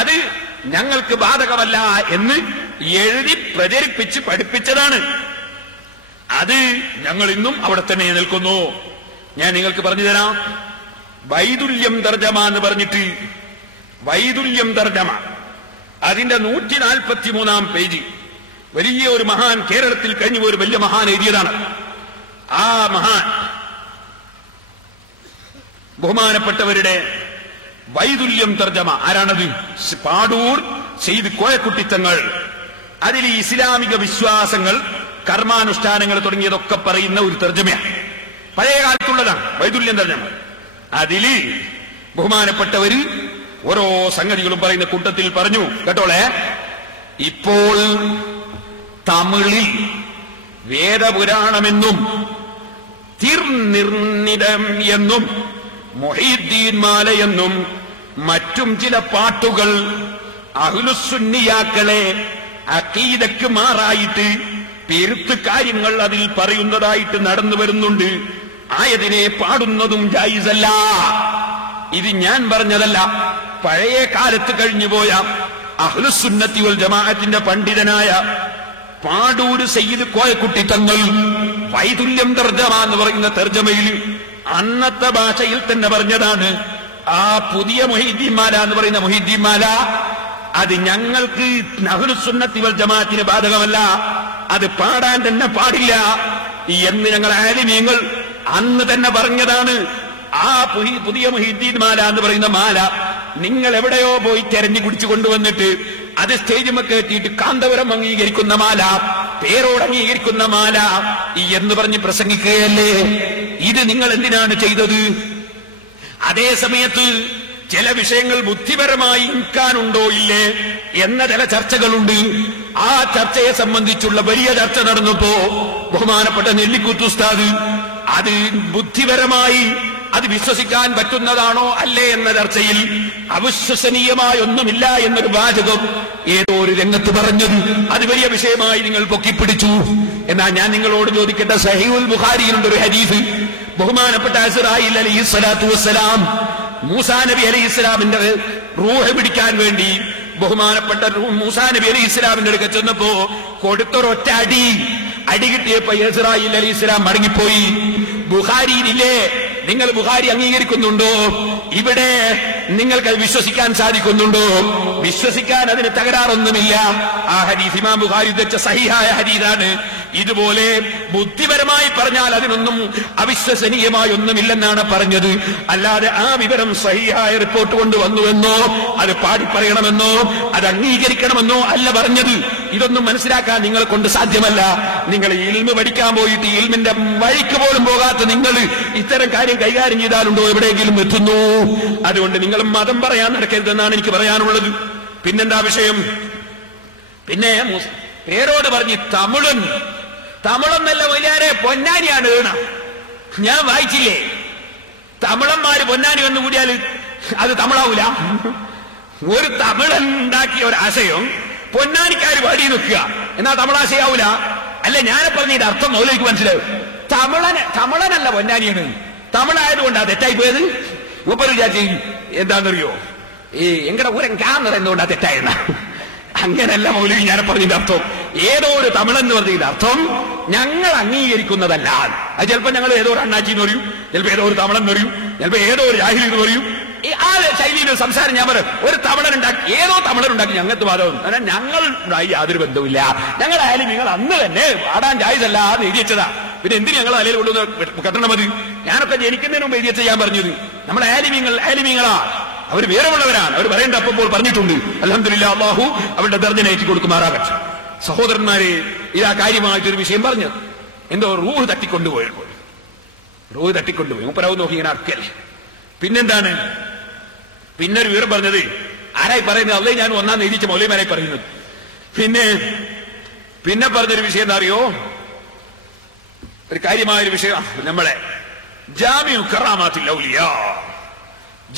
അത് ഞങ്ങൾക്ക് ബാധകമല്ല എന്ന് എഴുതി പ്രചരിപ്പിച്ച് പഠിപ്പിച്ചതാണ്. അത് ഞങ്ങൾ ഇന്നും അവിടെ തന്നെ നിൽക്കുന്നു. ഞാൻ നിങ്ങൾക്ക് പറഞ്ഞു തരാം. വൈദുല്യം തർജമ എന്ന് പറഞ്ഞിട്ട്, വൈദുല്യം തർജമ അതിന്റെ 143-ാം പേജ് വലിയ ഒരു മഹാൻ, കേരളത്തിൽ കഴിഞ്ഞ ഒരു വലിയ മഹാൻ എഴുതിയതാണ്. ആ മഹാൻ ബഹുമാനപ്പെട്ടവരുടെ വൈദുല്യം തർജമ ആരാണത്? പാടൂർ സെയ്ദ് കോയക്കുട്ടിത്തങ്ങൾ. അതിൽ ഈ ഇസ്ലാമിക വിശ്വാസങ്ങൾ, കർമാനുഷ്ഠാനങ്ങൾ തുടങ്ങിയതൊക്കെ പറയുന്ന ഒരു തർജമയാണ്. പഴയ കാലത്തുള്ളതാണ് വൈദുല്യം തർജമ. അതില് ബഹുമാനപ്പെട്ടവര് ഓരോ സംഗതികളും പറയുന്ന കൂട്ടത്തിൽ പറഞ്ഞു കേട്ടോളെ. ഇപ്പോൾ തമിഴിൽ വേദപുരാണമെന്നും തിർനിർണിതം എന്നും മുഹീദ്ദീൻ മാലയെന്നും മറ്റും ചില പാട്ടുകൾ അഹ്ലുസുന്നിയാക്കളെ അഖീദക്ക് മാറായിട്ട് പെരുത്ത് കാര്യങ്ങൾ അതിൽ പറയുന്നതായിട്ട് നടന്നു വരുന്നുണ്ട്. ആയതിനെ പാടുന്നതും ജായിസല്ല. ഇത് ഞാൻ പറഞ്ഞതല്ല, പഴയ കാലത്ത് കഴിഞ്ഞുപോയ അഹ്ലുസുന്നത്തി വൽ ജമാഅത്തിന്റെ പണ്ഡിതനായ പാടൂര് സയ്യിദ് കോയക്കുട്ടി തങ്ങൾ വൈദുല്യം തർജമ എന്ന് പറയുന്ന തർജമയിൽ അന്നത്തെ ഭാഷയിൽ തന്നെ പറഞ്ഞതാണ്. ആ പുതിയ മുഹീദ്ദീൻ മാല എന്ന് പറയുന്ന മുഹീദ്ദീൻ മാല അത് ഞങ്ങൾക്ക് അഹ്ലുസുന്നത്തി വൽ ജമാഅത്തിന് ബാധകമല്ല, അത് പാടാൻ തന്നെ പാടില്ല എന്ന് ഞങ്ങൾ ആലിമീങ്ങൾ അന്ന് തന്നെ പറഞ്ഞതാണ്. ആ പുതിയ മുഹീദ്ദീൻ മാല എന്ന് പറയുന്ന മാല നിങ്ങൾ എവിടെയോ പോയി തെരഞ്ഞു കുടിച്ചു കൊണ്ടുവന്നിട്ട് അത് സ്റ്റേജുമ കയറ്റിയിട്ട് കാന്തപുരം അംഗീകരിക്കുന്ന മാല, പേരോട് അംഗീകരിക്കുന്ന മാല എന്ന് പറഞ്ഞ് പ്രസംഗിക്കുകയല്ലേ. ഇത് നിങ്ങൾ എന്തിനാണ് ചെയ്തത്? അതേ സമയത്ത് ചില വിഷയങ്ങൾ ബുദ്ധിപരമായി ഇരിക്കാനുണ്ടോ ഇല്ലേ എന്ന ചില ചർച്ചകളുണ്ട്. ആ ചർച്ചയെ സംബന്ധിച്ചുള്ള വലിയ ചർച്ച നടന്നപ്പോ ബഹുമാനപ്പെട്ട നെല്ലിക്കുത്ത് ഉസ്താദ് അത് ബുദ്ധിപരമായി അത് വിശ്വസിക്കാൻ പറ്റുന്നതാണോ അല്ലേ എന്ന ചർച്ചയിൽ അവിശ്വസനീയമായ ഒന്നുമില്ല എന്നൊരു വാചകം ഏതോ ഒരു രംഗത്ത് പറഞ്ഞത് അത് വലിയ വിഷയമായി നിങ്ങൾ പൊക്കിപ്പിടിച്ചു. എന്നാൽ ഞാൻ നിങ്ങളോട് ചോദിക്കട്ടെ, സഹീഹുൽ ബുഖാരിയിലുണ്ട് ഒരു ഹദീസ്. ബഹുമാനപ്പെട്ട ഇസ്രായീൽ അലൈഹിസ്സലാത്തു വസ്സലാം മൂസാ നബി അലൈഹിസ്സലാമിന്റെ റൂഹ് പിടിക്കാൻ വേണ്ടി ബഹുമാനപ്പെട്ട മൂസാ നബി അലൈഹിസ്സലാമിന്റെ അടുക്ക ചെന്നപ്പോ കൊടുത്തൊരൊറ്റ അടി കിട്ടിയപ്പോ ഇസ്രായീൽ അലൈഹിസ്സലാം മടങ്ങിപ്പോയി. ബുഖാരിയിലില്ലേ, നിങ്ങൾ ബുഖാരി അംഗീകരിക്കുന്നുണ്ടോ? ഇവിടെ നിങ്ങൾക്കത് വിശ്വസിക്കാൻ സാധിക്കുന്നുണ്ടോ? വിശ്വസിക്കാൻ അതിന് തകരാറൊന്നുമില്ല. ആ ഹദീസ് ഇമാം ബുഖാരി ഉദ്ധരിച്ച സഹീഹായ ഹദീസാണ്. ഇതുപോലെ ബുദ്ധിപരമായി പറഞ്ഞാൽ അതിനൊന്നും അവിശ്വസനീയമായ ഒന്നുമില്ലെന്നാണ് പറഞ്ഞത്. അല്ലാതെ ആ വിവരം സഹീഹായ റിപ്പോർട്ട് കൊണ്ടുവന്നുവെന്നോ അത് പാടിപ്പറയണമെന്നോ അത് അംഗീകരിക്കണമെന്നോ അല്ല പറഞ്ഞത്. ഇതൊന്നും മനസ്സിലാക്കാൻ നിങ്ങളെ കൊണ്ട് സാധ്യമല്ല. നിങ്ങൾ ഇൽമ് പഠിക്കാൻ പോയിട്ട് ഇൽമിന്റെ വഴിക്ക് പോലും പോകാത്ത നിങ്ങൾ ഇത്തരം കാര്യം കൈകാര്യം ചെയ്താലുണ്ടോ എവിടെയെങ്കിലും എത്തുന്നു? അതുകൊണ്ട് നിങ്ങൾ മതം പറയാൻ നടക്കരുതെന്നാണ് എനിക്ക് പറയാനുള്ളത്. പിന്നെന്താ വിഷയം? പിന്നെ പേരോട് പറഞ്ഞ് തമിഴെന്നല്ല വലിയാരെ പൊന്നാനിയാണ് വീണ. ഞാൻ വായിച്ചില്ലേ, തമിഴന്മാര് പൊന്നാനി വന്നു കൂടിയാൽ അത് തമിഴാവൂല. ഒരു തമിഴൻ ഉണ്ടാക്കിയ ഒരു ആശയം പൊന്നാനിക്കാര് പാടി നിൽക്കുക, എന്നാ തമിഴാശയാവൂല. അല്ല, ഞാനെ പറഞ്ഞതിന്റെ അർത്ഥം മൗലവിക്ക് മനസ്സിലാവും. തമിഴനല്ല പൊന്നാനിയാണ്, തമിഴായതുകൊണ്ടാ തെറ്റായി പോയത്. മൂപ്പർ വിചാരിച്ചു എന്താണെന്നറിയോ, എങ്കടെ ഊരൻ കാന്നറിയുന്നതുകൊണ്ടാ തെറ്റായെന്ന. അങ്ങനല്ല മൗലവി ഞാനെ പറഞ്ഞതിന്റെ അർത്ഥം. ഏതോ ഒരു തമിഴെന്ന് പറഞ്ഞതിന്റെ അർത്ഥം ഞങ്ങൾ അംഗീകരിക്കുന്നതല്ല. അത് ചിലപ്പോ ഞങ്ങൾ ഏതോ ഒരു അണ്ണാച്ചി എന്ന് പറയും, ചിലപ്പോ ഏതോ ഒരു തമിഴെന്ന് പറയും, ചിലപ്പോ ഏതോ ഒരു ജാഹിലി എന്ന് പറയും. ആ ശൈലിയിൽ സംസാരം ഞാൻ പറയും. ഒരു തമിഴനുണ്ടാക്കി, ഏതോ തമിഴനുണ്ടാക്കി ഞങ്ങൾക്ക് ബാധകം. ഞങ്ങളുണ്ടായി യാതൊരു ബന്ധവുമില്ല. ഞങ്ങളായാലും നിങ്ങൾ അന്ന് തന്നെ പാടാൻ ജായിസല്ല എന്ന് എഴുതി വെച്ചതാ. പിന്നെ എന്തിന് ഞങ്ങൾ അലയിൽ കൊണ്ടുവന്ന് കെട്ടണം? അത് ഞാനൊക്കെ ജനിക്കുന്നതിന് മുമ്പ് എഴുതി വെച്ച ഞാൻ പറഞ്ഞത്. നമ്മുടെ ആലിമീങ്ങളാ, അവർ വേറെയുള്ളവരാണ്. അവർ പറയേണ്ട അപ്പോൾ പറഞ്ഞിട്ടുണ്ട്. അൽഹംദുലില്ലാഹ്, അല്ലാഹു അവരുടെ ദർജന ഏറ്റി കൊടുക്കുമാറാകട്ടെ. സഹോദരന്മാരെ, ഇതാ കാര്യമായിട്ടൊരു വിഷയം പറഞ്ഞത്. എന്തോ റൂഹ് തട്ടിക്കൊണ്ടുപോയി. മുപ്പരാവ് നോക്കി ഇങ്ങനെ അടക്കല്ലേ. പിന്നെന്താണ്? പിന്നൊരു വിവരം പറഞ്ഞത് ആരായി പറയുന്നത്? അല്ലേ ഞാൻ ഒന്നാം എഴുതിച്ച മൗലവിമാരായി പറയുന്നത്. പിന്നെ പറഞ്ഞൊരു വിഷയം എന്താ അറിയോ? ഒരു കാര്യമായൊരു വിഷയമാണ് നമ്മളെ ജാമിഉ കറാമാത്തിൽ ഔലിയാ.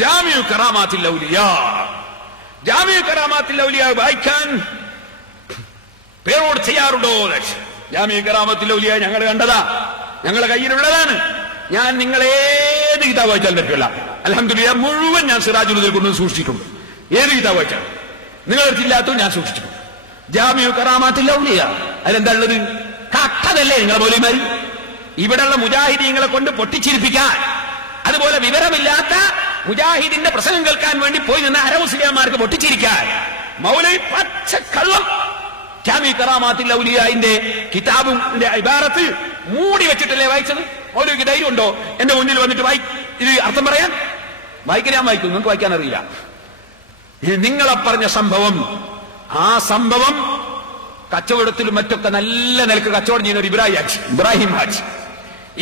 ജാമിഉ കറാമാത്തിൽ ഔലിയാ, ജാമിഉ കറാമാത്തിൽ ഔലിയാ വായിക്കാൻ പേരോട് ചെയ്യാറുണ്ടോ? ജാമിഉ കറാമാത്തിൽ ഔലിയാ ഞങ്ങൾ കണ്ടതാ, ഞങ്ങളുടെ കയ്യിലുള്ളതാണ്. ഞാൻ നിങ്ങളേത് കിതാബ് വായിച്ചാൽ പറ്റില്ല. അൽഹംദുലില്ലാ മുഴുവൻ ഞാൻ സിറാജുൽ ഹുദയിൽ കൊണ്ടു സൂക്ഷിച്ചിട്ടുണ്ട്. ഏത് കിതാബ് വായിച്ചാൽ നിങ്ങളെടുത്തില്ലാത്തതും ഞാൻ സൂക്ഷിച്ചിട്ടുണ്ട്. ജാമിഉ കറാമാത്തിൽ ഔലിയാ അതിലെന്താ ഉള്ളത്? കട്ടതല്ലേ നിങ്ങളെ മൗലവിമാര്? ഇവിടെയുള്ള മുജാഹിദീങ്ങളെ കൊണ്ട് പൊട്ടിച്ചിരിപ്പിക്കാൻ, അതുപോലെ വിവരമില്ലാത്ത മുജാഹിദിന്റെ പ്രസംഗം കേൾക്കാൻ വേണ്ടി പോയി നിന്ന അരമുസ്ലിയാന്മാർക്ക് പൊട്ടിച്ചിരിക്കാൻ മൗലവി പച്ചക്കള്ളം ജാമിഉ കറാമാത്തിൽ ഔലിയാന്റെ കിതാബിന്റെ ഇബാറത്ത് മൂടി വെച്ചിട്ടല്ലേ വായിച്ചത്? മൗലവിക്ക് ധൈര്യം ഉണ്ടോ എന്റെ മുന്നിൽ വന്നിട്ട് ഇത് അർത്ഥം പറയാൻ? വായിക്കാൻ വായിക്കും, നിങ്ങൾക്ക് വായിക്കാൻ അറിയില്ല. നിങ്ങളെ പറഞ്ഞ സംഭവം, ആ സംഭവം കച്ചവടത്തിലും മറ്റൊക്കെ നല്ല നിലക്ക് കച്ചവടം ചെയ്യുന്ന ഒരു ഇബ്രാഹിം ഹാജി.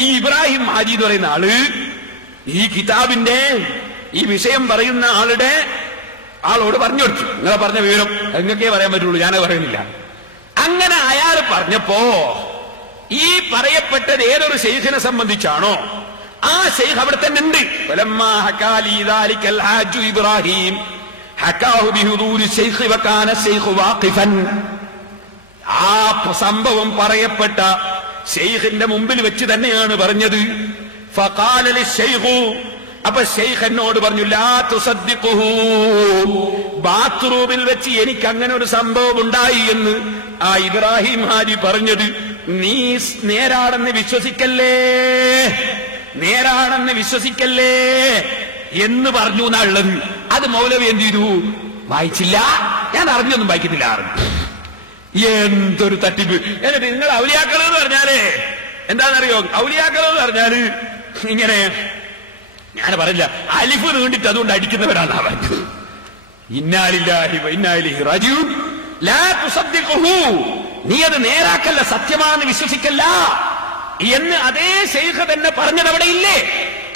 ഈ ഇബ്രാഹിം ഹാജി എന്ന് പറയുന്ന ആള് ഈ കിതാബിന്റെ ഈ വിഷയം പറയുന്ന ആളോട് പറഞ്ഞു കൊടുത്തു. നിങ്ങളെ പറഞ്ഞ വിവരം നിങ്ങൾക്കേ പറയാൻ പറ്റുള്ളൂ, ഞാനത് പറയുന്നില്ല. അങ്ങനെ അയാൾ പറഞ്ഞപ്പോ ഈ പറയപ്പെട്ടത് ഏതൊരു ശൈഖിനെ സംബന്ധിച്ചാണോ ആ ശൈഖ് അവിടെ തന്നെ ഉണ്ട്. ഇബ്രാഹിം ആ സംഭവം പറയപ്പെട്ട ശൈഖിന്റെ മുമ്പിൽ വെച്ച് തന്നെയാണ് പറഞ്ഞത്. അപ്പൊ ശൈഖ് എന്നോട് പറഞ്ഞു, ലാ തുസദ്ദിഖുഹു, ബാത്റൂമിൽ വെച്ച് എനിക്ക് അങ്ങനെ ഒരു സംഭവം ഉണ്ടായി എന്ന് ആ ഇബ്രാഹിം ഹാജി പറഞ്ഞത് നീ നേരാണെന്ന് വിശ്വസിക്കല്ലേ, നേരാണെന്ന് വിശ്വസിക്കല്ലേ എന്ന് പറഞ്ഞു എന്നുള്ളത്. അത് മൗലവി എന്ത് ചെയ്തു? വായിച്ചില്ല. ഞാൻ അറിഞ്ഞൊന്നും വായിക്കുന്നില്ല. എന്തൊരു തട്ടിപ്പ്! എന്നിട്ട് നിങ്ങൾ ഔലിയാക്കൾ എന്ന് പറഞ്ഞാലേ എന്താണെന്നറിയോ? ഔലിയാക്കൾ എന്ന് പറഞ്ഞാല് ഇങ്ങനെ ഞാൻ പറഞ്ഞില്ല, അലിഫ് നീണ്ടിട്ട് അതുകൊണ്ട് അടിക്കുന്നവരാണ് പറഞ്ഞത്. ഇന്നാലില്ലാഹി വ ഇന്നാ ഇലൈഹി റാജിഊൻ. ലാ തുസദ്ദിഖുഹു, നീ അത് നേരാക്കല്ല, സത്യമാണെന്ന് വിശ്വസിക്കല്ല എന്ന് അതേ ശൈഖ് തന്നെ പറഞ്ഞത് അവിടെ ഇല്ലേ?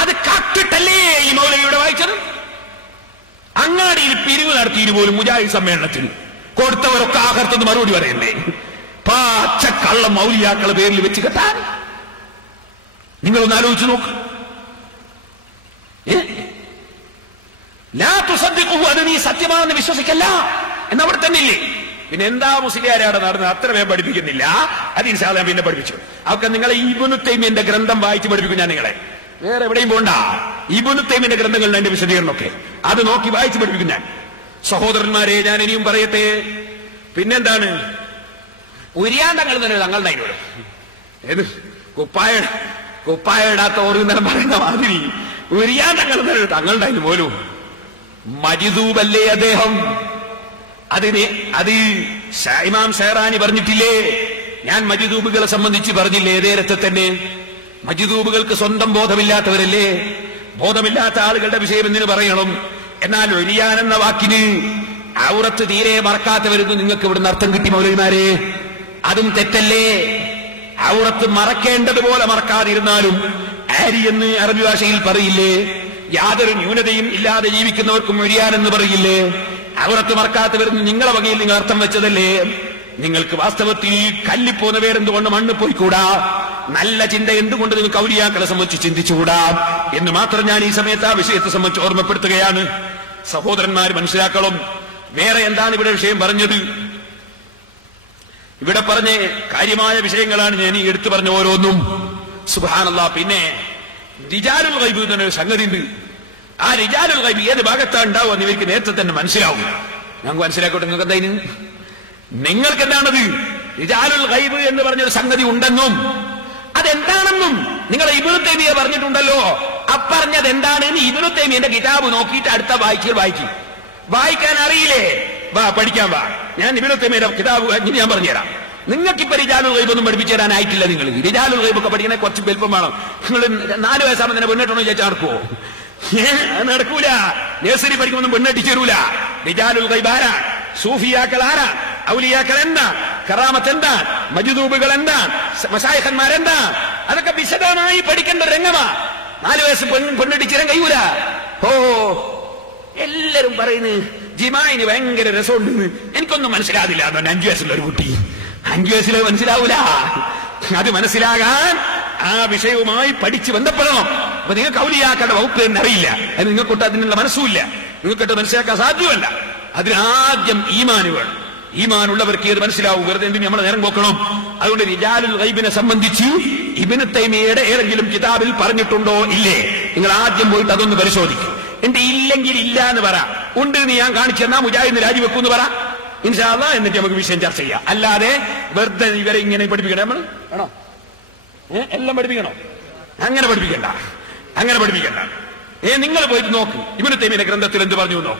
അത് കാട്ടിട്ടല്ലേ ഈ മൗലവിയുടെ വായിച്ചത്? അങ്ങാടിയിൽ പിരിവ് നടത്തിയിട്ട് പോലും മുജാഹിദ് സമ്മേളനത്തിൽ കൊടുത്തവരൊക്കെ ആഹർത്തത് മറുപടി പറയണ്ടേ? പാച്ചക്കള്ളം മൗലിയാക്കളെ പേരിൽ വെച്ച് കെട്ടാൻ നിങ്ങളൊന്ന് ആലോചിച്ചു നോക്ക്. ലാ തുസദ്ദിഖുഹു, അത് നീ സത്യമാണെന്ന് വിശ്വസിക്കല്ല എന്നവിടെ തന്നെ ഇല്ലേ? പിന്നെ എന്താ മുസ്ലിയാരാണ് നടന്നത്? അത്ര വേഗം പഠിപ്പിക്കുന്നില്ല. അത് ഇൻഷാ അല്ലാഹ് പിന്നെ പഠിപ്പിച്ചു. അതൊക്കെ നിങ്ങളെ ഇബ്നു തൈമിയ്യന്റെ ഗ്രന്ഥം വായിച്ച് പഠിപ്പിക്കും ഞാൻ നിങ്ങളെ. വേറെ എവിടെയും പോണ്ട. ഇബ്നു തൈമിയ്യന്റെ ഗ്രന്ഥങ്ങളിൽ അതിന്റെ വിശദീകരണമൊക്കെ അത് നോക്കി വായിച്ച് പഠിപ്പിക്കും ഞാൻ. സഹോദരന്മാരെ, ഞാൻ ഇനിയും പറയട്ടെ. പിന്നെന്താണ്? ഉരിയാണ്ടങ്ങൾ തന്നെ തങ്ങളുടെ അതിനോട് ഏത് കുപ്പായ ഇടാത്ത ഓർമ്മ പറയുന്ന മാതിരി ഉരിയാണ്ടങ്ങൾ തന്നെ തങ്ങളുടെ അതിന് പോലും മജ്ദൂബല്ലേ അദ്ദേഹം? അത് ഇമാം ഷെഹറാനി പറഞ്ഞിട്ടില്ലേ? ഞാൻ മജ്ദൂബുകളെ സംബന്ധിച്ച് പറഞ്ഞില്ലേ? നേരത്തെ തന്നെ മജ്ദൂബുകൾക്ക് സ്വന്തം ബോധമില്ലാത്തവരല്ലേ? ബോധമില്ലാത്ത ആളുകളുടെ വിഷയം എന്തിനു പറയണം? എന്നാൽ ഒരിയാൻ എന്ന വാക്കിന് ഔറത്ത് തീരെ മറക്കാത്തവരെന്ന് നിങ്ങൾക്ക് ഇവിടുന്ന് അർത്ഥം കിട്ടി മൗലവിമാരെ? അതും തെറ്റല്ലേ? ഔറത്ത് മറക്കേണ്ടതുപോലെ മറക്കാതിരുന്നാലും ആരി എന്ന് അറബി ഭാഷയിൽ പറയില്ലേ? യാതൊരു ന്യൂനതയും ഇല്ലാതെ ജീവിക്കുന്നവർക്കും ഒരിയാൻ എന്ന് പറയില്ലേ? ഔറത്ത് മറക്കാത്തവരെന്ന് നിങ്ങളെ വകയിൽ നിങ്ങൾ അർത്ഥം വെച്ചതല്ലേ? നിങ്ങൾക്ക് വാസ്തവത്തിൽ കല്ലിപ്പോന്ന പേരെന്തുകൊണ്ട് മണ്ണ് പോയിക്കൂടാ? നല്ല ചിന്ത എന്തുകൊണ്ട് നിങ്ങൾക്ക് ഔലിയാക്കളെ സംബന്ധിച്ച് ചിന്തിച്ചുകൂടാ എന്ന് മാത്രം ഞാൻ ഈ സമയത്ത് ആ വിഷയത്തെ സംബന്ധിച്ച് ഓർമ്മപ്പെടുത്തുകയാണ്. സഹോദരന്മാർ മനസ്സിലാക്കണം. വേറെ എന്താണ് ഇവിടെ വിഷയം പറഞ്ഞത്? ഇവിടെ പറഞ്ഞ കാര്യമായ വിഷയങ്ങളാണ് ഞാൻ ഈ എടുത്തു പറഞ്ഞ ഓരോന്നും. സുബ്ഹാനല്ലാഹ്. പിന്നെ റിജാലുൽ ഗൈബ് എന്നൊരു സംഗതി ഉണ്ട്. ആ റിജാലുൽ ഗൈബ് ഏത് ഭാഗത്താണ് ഉണ്ടാവുക എന്ന് ഇവർക്ക് നേരത്തെ തന്നെ മനസ്സിലാവും. ഞങ്ങൾക്ക് മനസ്സിലാക്കട്ടെ. നിങ്ങൾക്ക് എന്തായാലും നിങ്ങൾക്ക് എന്താണത്? റിജാലുൽ ഗൈബ് എന്ന് പറഞ്ഞൊരു സംഗതി ഉണ്ടെന്നും അതെന്താണെന്നും നിങ്ങളെ ഇബ്നു തൈമിയ്യ പറഞ്ഞിട്ടുണ്ടല്ലോ. അപ്പറഞ്ഞത് എന്താണെന്ന് ഇബ്നു തൈമിയ്യന്റെ കിതാബ് നോക്കിയിട്ട് അടുത്ത വായിക്കാൻ അറിയില്ലേ? വാ പഠിക്കാൻ വാ. ഞാൻ ഇബ്നു തൈമിയ്യയുടെ കിതാബ് ഞാൻ പറഞ്ഞുതരാം. നിങ്ങൾക്കിപ്പോ റിജാലുൽ ഗൈബ് ഒന്നും പഠിപ്പിച്ചു തരാനായിട്ടില്ല. നിങ്ങൾ റിജാലുൽ ഗൈബ് ഒക്കെ പഠിക്കണേ കുറച്ച് വലിപ്പം വേണം. നിങ്ങൾ 4 വയസ്സാകുമ്പോൾ തന്നെ പെണ്ണിട്ടണോ ചോദിച്ചാൽ നടക്കുവോ? അത് നടക്കൂല. നഴ്സറി പഠിക്കുമ്പോൾ പെണ്ണെട്ടിച്ചു തരൂല. റിജാലുൽ ഗൈബ് ആരാ? സൂഫിയാക്കൾ ആരാ? ഔലിയാക്കൾ എന്താ? കറാമത്ത് എന്താ? മജ്ദൂബുകൾ എന്താ? മശായിഖന്മാരെന്താ? അതൊക്കെ വിശദമായി പഠിക്കേണ്ട രംഗമാ. 4 വയസ്സ് പെണ്ണെട്ടിച്ചിരാൻ കഴിയൂല. ഓ, എല്ലാരും പറയുന്നു ജിമായിന് ഭയങ്കര രസമുണ്ടെന്ന്. എനിക്കൊന്നും മനസ്സിലാവില്ല. 5 വയസ്സുള്ള ഒരു കുട്ടി 5 വയസ്സിൽ മനസ്സിലാവൂല. അത് മനസ്സിലാകാൻ ആ വിഷയവുമായി പഠിച്ച് ബന്ധപ്പെടണം. അപ്പൊ നിങ്ങൾക്ക് ഔലിയാക്കളുടെ വകുപ്പ് തന്നെ അറിയില്ല, അത് നിങ്ങൾക്കൊട്ട് അതിനുള്ള മനസ്സുമില്ല, നിങ്ങൾക്കൊട്ട് മനസ്സിലാക്കാൻ സാധ്യമല്ല. അതിനാദ്യം ഈമാന് വേണം. ഈമാനുള്ളവർക്ക് ഇത് മനസ്സിലാവും. വെറുതെ എന്തിന് നമ്മൾ നേരം പോക്കണം? അതുകൊണ്ട് റിജാലുൽ ഗൈബിനെ സംബന്ധിച്ച് ഇബ്നു തൈമിയ്യയുടെ ഏതെങ്കിലും കിതാബിൽ പറഞ്ഞിട്ടുണ്ടോ ഇല്ലേ, നിങ്ങൾ ആദ്യം പോയിട്ട് അതൊന്ന് പരിശോധിക്കും. എന്റെ ഇല്ലെങ്കിൽ ഇല്ല എന്ന് പറ, ഉണ്ട് എന്ന് ഞാൻ കാണിച്ചു തന്നാ മുജാഹിദിന് രാജിവെക്കൂന്ന് പറ, ഇൻഷാ അല്ലാഹ്. എന്നിട്ട് നമുക്ക് വിഷയം ചർച്ച ചെയ്യാം. അല്ലാതെ വെറുതെ ഇവരെ ഇങ്ങനെ പഠിപ്പിക്കണേ നമ്മൾ വേണോ? എല്ലാം പഠിപ്പിക്കണോ? അങ്ങനെ പഠിപ്പിക്കണ്ട, അങ്ങനെ പഠിപ്പിക്കണ്ട. നിങ്ങൾ പോയിട്ട് നോക്ക് ഇബ്നു തൈമിയ്യയുടെ ഗ്രന്ഥത്തിൽ എന്ത് പറഞ്ഞു എന്നോ,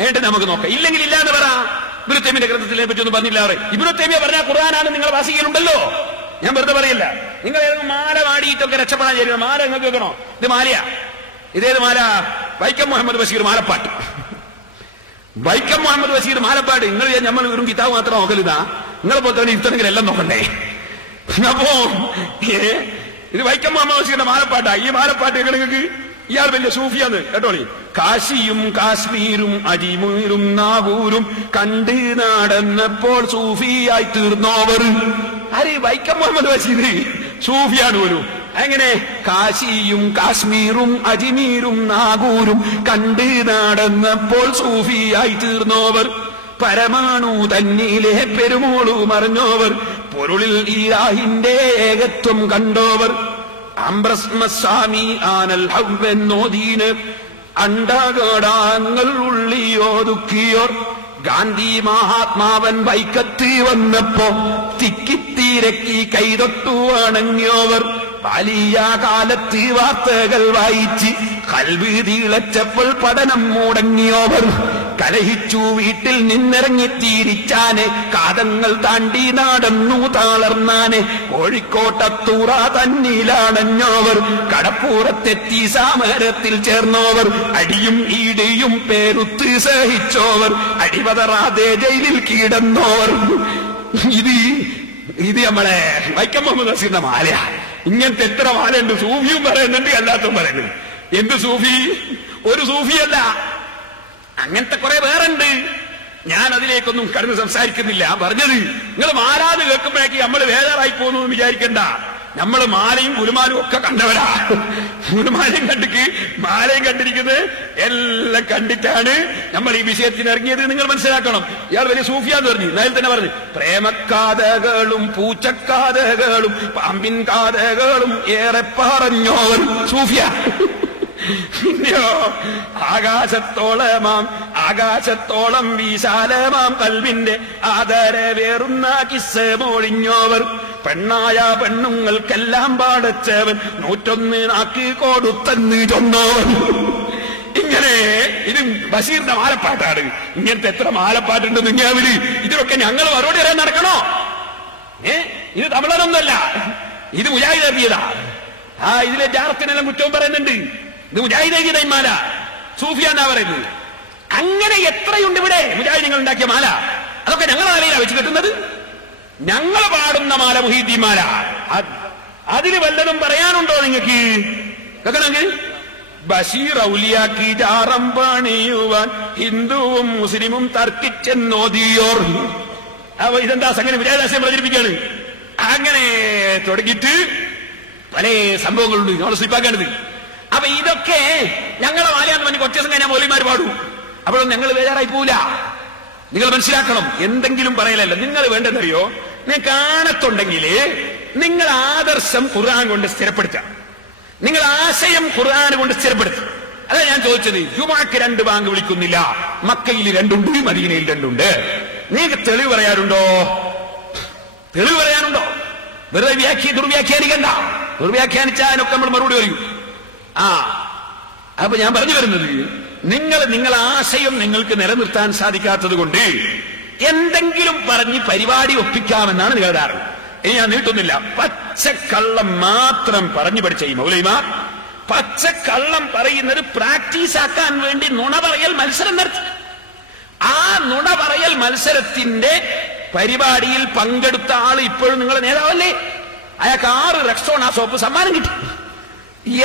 എന്നിട്ട് നമുക്ക് നോക്കാം. ഇല്ലെങ്കിൽ ഇല്ല എന്ന് പറ. ഇബ്നു തൈമിയ്യയുടെ ഗ്രന്ഥത്തിനെ പറ്റി ഒന്നും പറഞ്ഞില്ല. ഇബ്നു തൈമിയ്യ പറഞ്ഞ ഖുർആനാണ് നിങ്ങളെ വാസികയിലുണ്ടല്ലോ, ഞാൻ വെറുതെ പറയില്ല. നിങ്ങൾ മാല മാടിയിട്ടൊക്കെ രക്ഷപ്പെടാൻ ചേരുന്ന മാല നിങ്ങൾക്ക് വെക്കണോ? ഇത് മാലയാ. ഇതേത് മാല? വൈക്കം മുഹമ്മദ് ബഷീർ മാലപ്പാട്ട്. വൈക്കം മുഹമ്മദ് ബഷീർ മാലപ്പാട്ട്. നിങ്ങൾ നമ്മൾ വെറും കിതാബ് മാത്രം നോക്കലിതാ, നിങ്ങളെ പോലെ തന്നെ ഇത്തണെങ്കിൽ എല്ലാം നോക്കണ്ടേ? അപ്പോ ഇത് വൈക്കം മുഹമ്മദ് ബഷീറിന്റെ മാലപ്പാട്ടാ. ഈ മാലപ്പാട്ട് നിങ്ങൾക്ക് ഇയാൾ വലിയ സൂഫിയാന്ന് കേട്ടോളി. കാശിയും കാശ്മീരും അജിമീറും നാഗൂരും കണ്ട് നടന്നപ്പോൾ സൂഫിയായി തീർന്നോവർ. ആര്? വൈക്കം മുഹമ്മദ് ബഷീർ സൂഫിയാണ് പോലും. എങ്ങനെ? കാശിയും കാശ്മീരും അജ്മീരും നാഗൂരും കണ്ട് നടന്നപ്പോൾ സൂഫിയായി തീർന്നോവർ. പരമാണു തന്നിലെ പെരുമോളു മറിഞ്ഞോവർ. പൊരുളിൽ ഈരാഹിന്റെ ഏകത്വം കണ്ടോവർ. അംബ്രസ്മസ്വാമി ആനൽ ഹവ്വെന്നോദീന് അണ്ടകടാങ്ങൾ ഉള്ളിയോതുക്കിയോർ. ഗാന്ധി മഹാത്മാവൻ വൈക്കത്ത് വന്നപ്പോ തിക്കിത്തീരക്കി കൈതൊട്ടു വണങ്ങിയോവർ. വലിയ കാലത്ത് വാർത്തകൾ വായിച്ച് കൽബ് തിളച്ചപ്പോൾ പഠനം മുടങ്ങിയോവർ. കലഹിച്ചു വീട്ടിൽ നിന്നിറങ്ങിത്തിരിച്ചാനെ കാതങ്ങൾ താണ്ടി നടന്നു താളർന്നാനെ. കോഴിക്കോട്ടത്തൂറ തന്നിലാണഞ്ഞോവർ. കടപ്പുറത്തെത്തി സമരത്തിൽ ചേർന്നോവർ. അടിയും ഈടിയും പേരുത്ത് സഹിച്ചോവർ. അടിപതറാതെ ജയിലിൽ കിടന്നോവർ. ഇത് നമ്മളെ വൈക്കം മുഹമ്മദ് ബഷീറിന്റെ മാലയാ. ഇങ്ങനത്തെ എത്ര മാലയുണ്ട്? സൂഫിയും പറയുന്നുണ്ട്, അല്ലാത്തും പറയുന്നുണ്ട്. എന്ത് സൂഫി? ഒരു സൂഫിയല്ല, അങ്ങനത്തെ കുറെ വേറുണ്ട്. ഞാൻ അതിലേക്കൊന്നും കടന്ന് സംസാരിക്കുന്നില്ല. പറഞ്ഞത് നിങ്ങൾ മാലാന്ന് കേൾക്കുമ്പോഴേക്ക് നമ്മൾ വേദാറായി പോകുന്നു എന്ന് വിചാരിക്കണ്ട. നമ്മൾ മാലയും ഗുരുമാലും ഒക്കെ കണ്ടവരാ. ഗുരുമാലയും കണ്ടിക്ക് മാലയും കണ്ടിരിക്കുന്നത് എല്ലാം കണ്ടിട്ടാണ് നമ്മൾ ഈ വിഷയത്തിന് ഇറങ്ങിയത്. നിങ്ങൾ മനസ്സിലാക്കണം. ഇയാൾ വലിയ സൂഫിയാന്ന് പറഞ്ഞു. നേരത്തെ തന്നെ പറഞ്ഞു, പ്രേമക്കാതകളും പൂച്ചക്കാതകളും പാമ്പിൻ കാതകളും ഏറെ പറഞ്ഞോവർ സൂഫിയ. ആകാശത്തോളം വിശാലമാം കൽവിന്റെ ആദരവേറുന്ന കിസ്സ മൊഴിഞ്ഞോവർ. പെണ്ണായ പെണ്ണുങ്ങൾക്കെല്ലാം പാടച്ചവൻ 101 നാക്ക് കൊടുത്തെന്ന് ചൊന്നോവൻ. ഇങ്ങനെ ഇത് ബഷീറിന്റെ മാലപ്പാട്ടാണ്. ഇങ്ങനത്തെ എത്ര മാലപ്പാട്ടുണ്ട് ദുനിയാവില്. ഇതിലൊക്കെ ഞങ്ങൾ മറുപടി പറയാൻ നടക്കണോ? ഇത് തമിഴനൊന്നല്ല, ഇത് മുജാഹിദ് എഴുതിയതാ. ഇതിലെ ജാറത്തിനെല്ലാം കുറ്റവും പറയുന്നുണ്ട്. ഇത് മുജാഹിദ് എഴുതിയ മാല, സൂഫിയാന്നാ പറയുന്നത്. അങ്ങനെ എത്രയുണ്ട് ഇവിടെ മുജാഹിദീങ്ങൾ ഉണ്ടാക്കിയ മാല. അതൊക്കെ ഞങ്ങളുടെ നിലയിലാണ് വെച്ച് കെട്ടുന്നത്. ഞങ്ങൾ പാടുന്ന മാല മുഹീദ്ദീൻ മാല. അതിന് വല്ലതും പറയാനുണ്ടോ നിങ്ങൾക്ക്? കേൾക്കണമെങ്കിൽ ബഷീർ ഔലിയാക്കി ജാറം പണിയുവാൻ ഹിന്ദുവും മുസ്ലിമും തർക്കിച്ചെന്നോദിയോർ. അപ്പൊ ഇതെന്താ സംഗതി? മുജാഹിദ് പ്രചരിപ്പിക്കാണ്. അങ്ങനെ തുടങ്ങിയിട്ട് പല സംഭവങ്ങളുണ്ട് നമ്മൾ സ്ലിപ്പാക്കേണ്ടത്. അപ്പൊ ഇതൊക്കെ ഞങ്ങളെ മാലയാന്ന് പറഞ്ഞ് കുറച്ച് ദിവസം കഴിഞ്ഞാൽ മൗലവിമാർ പാടൂ. അപ്പോഴും ഞങ്ങൾ ബേജാറായി പോവില്ല. നിങ്ങൾ മനസ്സിലാക്കണം. എന്തെങ്കിലും പറയലല്ല. നിങ്ങൾ വേണ്ടെന്നറിയോ? നിങ്ങൾക്ക് ആണത്തുണ്ടെങ്കിൽ നിങ്ങൾ ആദർശം ഖുർആൻ കൊണ്ട് സ്ഥിരപ്പെടുത്തുക. നിങ്ങൾ ആശയം ഖുർആൻ കൊണ്ട് സ്ഥിരപ്പെടുത്തുക. അതാ ഞാൻ ചോദിച്ചത്. ജുമാക്ക് 2 ബാങ്ക് വിളിക്കുന്നില്ല. മക്കയിൽ 2ഉണ്ട്, മദീനയിൽ 2ഉണ്ട്. നിങ്ങൾക്ക് തെളിവ് പറയാനുണ്ടോ? തെളിവ് പറയാനുണ്ടോ? വെറുതെ ദുർവ്യാഖ്യാനിക്കണ്ട. ദുർവ്യാഖ്യാനിച്ചാലൊക്കെ നമ്മൾ മറുപടി പറയും. അപ്പൊ ഞാൻ പറഞ്ഞു വരുന്നത്, നിങ്ങളെ ആശയം നിങ്ങൾക്ക് നിലനിർത്താൻ സാധിക്കാത്തത് കൊണ്ട് എന്തെങ്കിലും പറഞ്ഞ് പരിപാടി ഒപ്പിക്കാമെന്നാണ് നിങ്ങളുടെ ധാരണ. ഇനി ഞാൻ നീട്ടുന്നില്ല. പച്ചക്കള്ളം മാത്രം പറഞ്ഞു പഠിച്ച ഈ മൗലവിമാർ പച്ചക്കള്ളം പറയുന്നത് പ്രാക്ടീസ് ആക്കാൻ വേണ്ടി നുണ പറയൽ മത്സരം നടത്തി. ആ നുണ പറയൽ മത്സരത്തിന്റെ പരിപാടിയിൽ പങ്കെടുത്ത ആൾ ഇപ്പോഴും നിങ്ങളുടെ നേതാവല്ലേ? അയാൾക്ക് 6 റെക്സോണ സോപ്പ് സമ്മാനം കിട്ടി.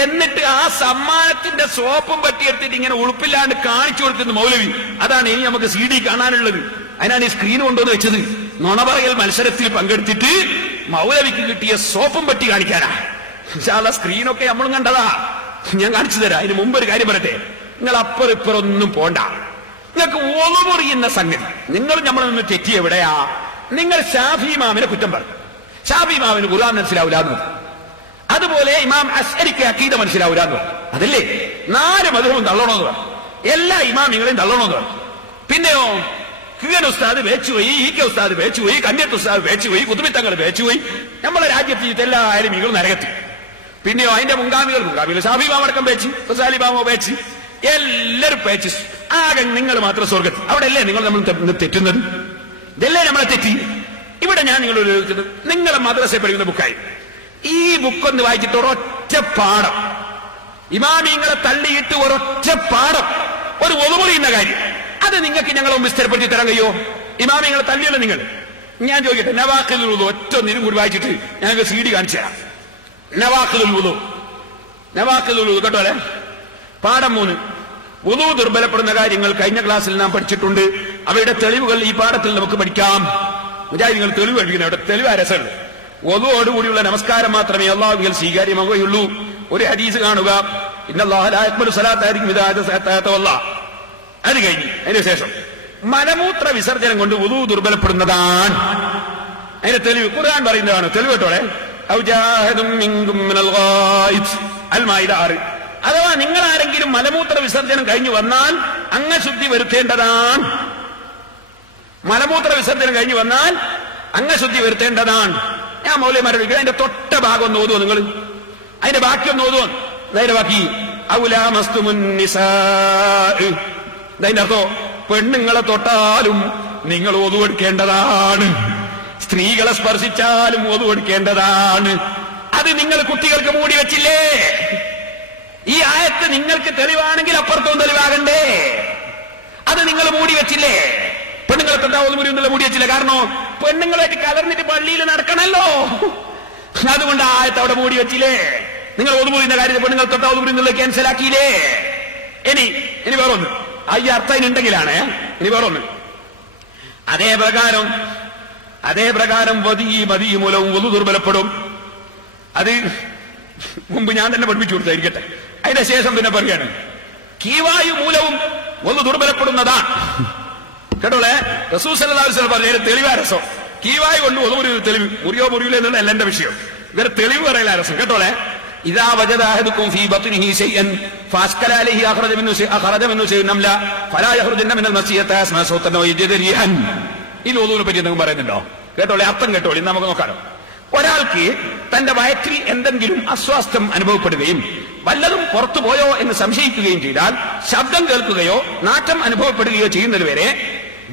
എന്നിട്ട് ആ സമ്മാനത്തിന്റെ സോപ്പും പറ്റിയെടുത്തിട്ട് ഇങ്ങനെ ഉളുപ്പില്ലാണ്ട് കാണിച്ചു കൊടുക്കുന്ന മൗലവി. അതാണ് ഇനി നമുക്ക് CD കാണാനുള്ളത്. അതിനാണ് ഈ സ്ക്രീൻ കൊണ്ടുവന്ന് വെച്ചത്. നുണ പറയൽ മത്സരത്തിൽ പങ്കെടുത്തിട്ട് മൗലവിക്ക് കിട്ടിയ സോപ്പും പറ്റി കാണിക്കാനാ. സ്ക്രീനൊക്കെ നമ്മളും കണ്ടതാ, ഞാൻ കാണിച്ചു തരാം. അതിന് മുമ്പ് ഒരു കാര്യം പറയട്ടെ, നിങ്ങൾ അപ്പുറം ഇപ്പുറൊന്നും പോണ്ട. നിങ്ങൾക്ക് ഒന്നുമുറിയുന്ന സംഗതി നിങ്ങളും നമ്മൾ നിന്ന് തെറ്റി എവിടെയാ? നിങ്ങൾ ഷാഫി ഇമാമിനെ കുറ്റം പറഞ്ഞു. ഷാഫി ഇമാമിന് ഖുർആൻ മനസ്സിലാവില്ലാന്ന് പറഞ്ഞു. അതുപോലെ ഇമാം അശ്അരിക്ക് അഖീദ മനസ്സിലാവില്ലാന്ന് പറഞ്ഞു. അതല്ലേ 4 മദ്ഹബും തള്ളണമെന്ന് പറഞ്ഞു, എല്ലാ ഇമാമിങ്ങളെയും തള്ളണമെന്ന് പറഞ്ഞു. പിന്നെയോ കിഴൻ ഉസ്താദ് വേച്ചുപോയി, ഇ കെ ഉസ്താദ് വേച്ചുപോയി, കന്യത്ത് ഉസ്താദ് വേച്ചുപോയി, കുത്തുബിത്തങ്ങൾ വേച്ചുപോയി, നമ്മളെ രാജ്യത്ത് എല്ലാ ആലിമീങ്ങളും നരകത്തി. പിന്നെയോ അതിന്റെ മുൻഗാമികൾ ഷാഫി ഇമാം അടക്കം പേച്ച്, ഗസാലി ഇമാമോ പേച്ച്, എല്ലാവരും പേച്ച്. ആകെ നിങ്ങൾ മാത്രം സ്വർഗത്തിൽ. അവിടെ അല്ലേ നിങ്ങൾ നമ്മൾ തെറ്റുന്നത്? ഇതല്ലേ നമ്മളെ തെറ്റി? ഇവിടെ ഞാൻ നിങ്ങളോട് ചോദിച്ചത്, നിങ്ങളെ മദ്രസയിൽ പഠിക്കുന്ന ബുക്കായി ഈ ബുക്കൊന്ന് വായിച്ചിട്ട് ഒരൊറ്റ പാഠം, ഇമാമിങ്ങളെ തള്ളിയിട്ട് ഒരൊറ്റ പാഠം, ഒരു ഒതുമുറിയുന്ന കാര്യം, അത് നിങ്ങൾക്ക് ഞങ്ങളെ മുമ്പ് സ്ഥിരപ്പെടുത്തി തരാൻ കഴിയോ? ഇമാമിങ്ങളെ തള്ളിയല്ലോ നിങ്ങൾ. ഞാൻ ചോദിക്കട്ടെ, നവാഖിലുൽ വുളു ഒറ്റ ഒന്നിനും കൂടി വായിച്ചിട്ട് ഞങ്ങൾക്ക് CD കാണിച്ചു തരാം. നവാഖിലുൽ വുളു കേട്ടോ അല്ലെ? പാഠം 3, വുളു ദുർബലപ്പെടുന്ന കാര്യങ്ങൾ കഴിഞ്ഞ ക്ലാസ്സിൽ നാം പഠിച്ചിട്ടുണ്ട്. അവയുടെ തെളിവുകൾ ഈ പാഠത്തിൽ നമുക്ക് പഠിക്കാം. നിങ്ങൾ തെളിവ് പഠിക്കുന്നത് അവിടെ തെളിവ് രസമുണ്ട്. വുളുവോടുകൂടിയുള്ള നമസ്കാരം മാത്രമേ അല്ലാഹുവിൽ സ്വീകാര്യമാകുകയുള്ളൂ. ഒരു ഹദീസ് കാണുക, ഇന്നല്ലാഹ ലാ യഖ്ബലു സലാത്തഹദിക്കും ഇദാ തവല്ല. അത് കഴിഞ്ഞ് അതിനുശേഷം മലമൂത്ര വിസർജനം കൊണ്ട് വുളു ദുർബലപ്പെടുന്നതാണ്. അതിന്റെ തെളിവ് ഖുർആൻ പറയുന്നതാണ്. തെളിവ് കേട്ടോളെ, അൽ-മാഇദ 6. അഥവാ നിങ്ങൾ ആരെങ്കിലും മലമൂത്ര വിസർജനം കഴിഞ്ഞു വന്നാൽ അംഗശുദ്ധി വരുത്തേണ്ടതാണ്. മലമൂത്ര വിസർജനം കഴിഞ്ഞു വന്നാൽ അംഗശുദ്ധി വരുത്തേണ്ടതാണ്. ഞാൻ മൗലവിമാരോട് അതിന്റെ തൊട്ട ഭാഗം ഒന്ന് ഓതുവോ നിങ്ങൾ? അതിന്റെ ബാക്കി ഒന്ന് ഓതുവോ? അതിന്റെ ബാക്കി അതിന്റെ അർത്ഥം പെണ്ണുങ്ങളെ തൊട്ടാലും നിങ്ങൾ ഒതു കൊടുക്കേണ്ടതാണ്, സ്ത്രീകളെ സ്പർശിച്ചാലും ഒതു കൊടുക്കേണ്ടതാണ്. അത് നിങ്ങൾ കുട്ടികൾക്ക് മൂടി വെച്ചില്ലേ? ഈ ആയത്ത് നിങ്ങൾക്ക് തെളിവാണെങ്കിൽ അപ്പുറത്തും തെളിവാകണ്ടേ? അത് നിങ്ങൾ മൂടി വെച്ചില്ലേ? പെണ്ണുങ്ങളെ തൊട്ടാ ഒതുമുറി ഒന്നുള്ള മൂടി വെച്ചില്ല. കാരണം പെണ്ണുങ്ങളായിട്ട് കലർന്നിട്ട് പള്ളിയിൽ നടക്കണല്ലോ. അതുകൊണ്ട് ആ ആയത്ത് അവിടെ മൂടി വെച്ചില്ലേ? നിങ്ങൾ ഒതുമുറിയുന്ന കാര്യത്തിൽ പെണ്ണുങ്ങൾ തൊട്ടാ ഒതുമുറി എന്നുള്ള ക്യാൻസൽ ആക്കിയില്ലേ? ഇനി വേറൊന്ന്, ഈ അർത്ഥം ഉണ്ടെങ്കിലാണ്. ഇനി വേറൊന്ന്, അതേ പ്രകാരം മതി മൂലവും ഒതു ദുർബലപ്പെടും. അത് മുമ്പ് ഞാൻ തന്നെ പഠിപ്പിച്ചു കൊടുത്തായിരിക്കട്ടെ. അതിന്റെ ശേഷം പിന്നെ പറയാണ്, കീവായു മൂലവും ഒതു ദുർബലപ്പെടുന്നതാണ്. കേട്ടോളെ, റസൂൽ സല്ലല്ലാഹു അലൈഹി വസല്ലം പറഞ്ഞ തെളിവാ രസം. കീവായു കൊണ്ട് ഒതുമുറി തെളിവ്, മുറിയോ എന്നുള്ള അല്ല എന്റെ വിഷയം. ഇവരെ തെളിവ് പറയല രസം. കേട്ടോളെ, ഇദാ വജദ അഹദുകും ഫീ ബത്നിഹി ശൈഅൻ ഫഅസ്കല അലൈഹി അഖറജ മിൻഹു ശൈഅൻ നംല ഫലാ യഖ്റുജന്ന മിനൽ മസ്ജിദി യസ്മഅ സൗതൻ വയജിദ റിഹൻ. ഈ ഒദുവിനെ പറ്റി എന്തെങ്കിലും പറയുന്നുണ്ടോ? കേട്ടോളെ, അർത്ഥം കേട്ടോളി, നമുക്ക് നോക്കാലോ. ഒരാൾക്ക് തന്റെ വയറ്റിൽ എന്തെങ്കിലും അസ്വാസ്ഥ്യം അനുഭവപ്പെടുകയും വല്ലതും പുറത്തു പോയോ എന്ന് സംശയിക്കുകയും ചെയ്താൽ ശബ്ദം കേൾക്കുകയോ നാറ്റം അനുഭവപ്പെടുകയോ ചെയ്യുന്നതുവരെ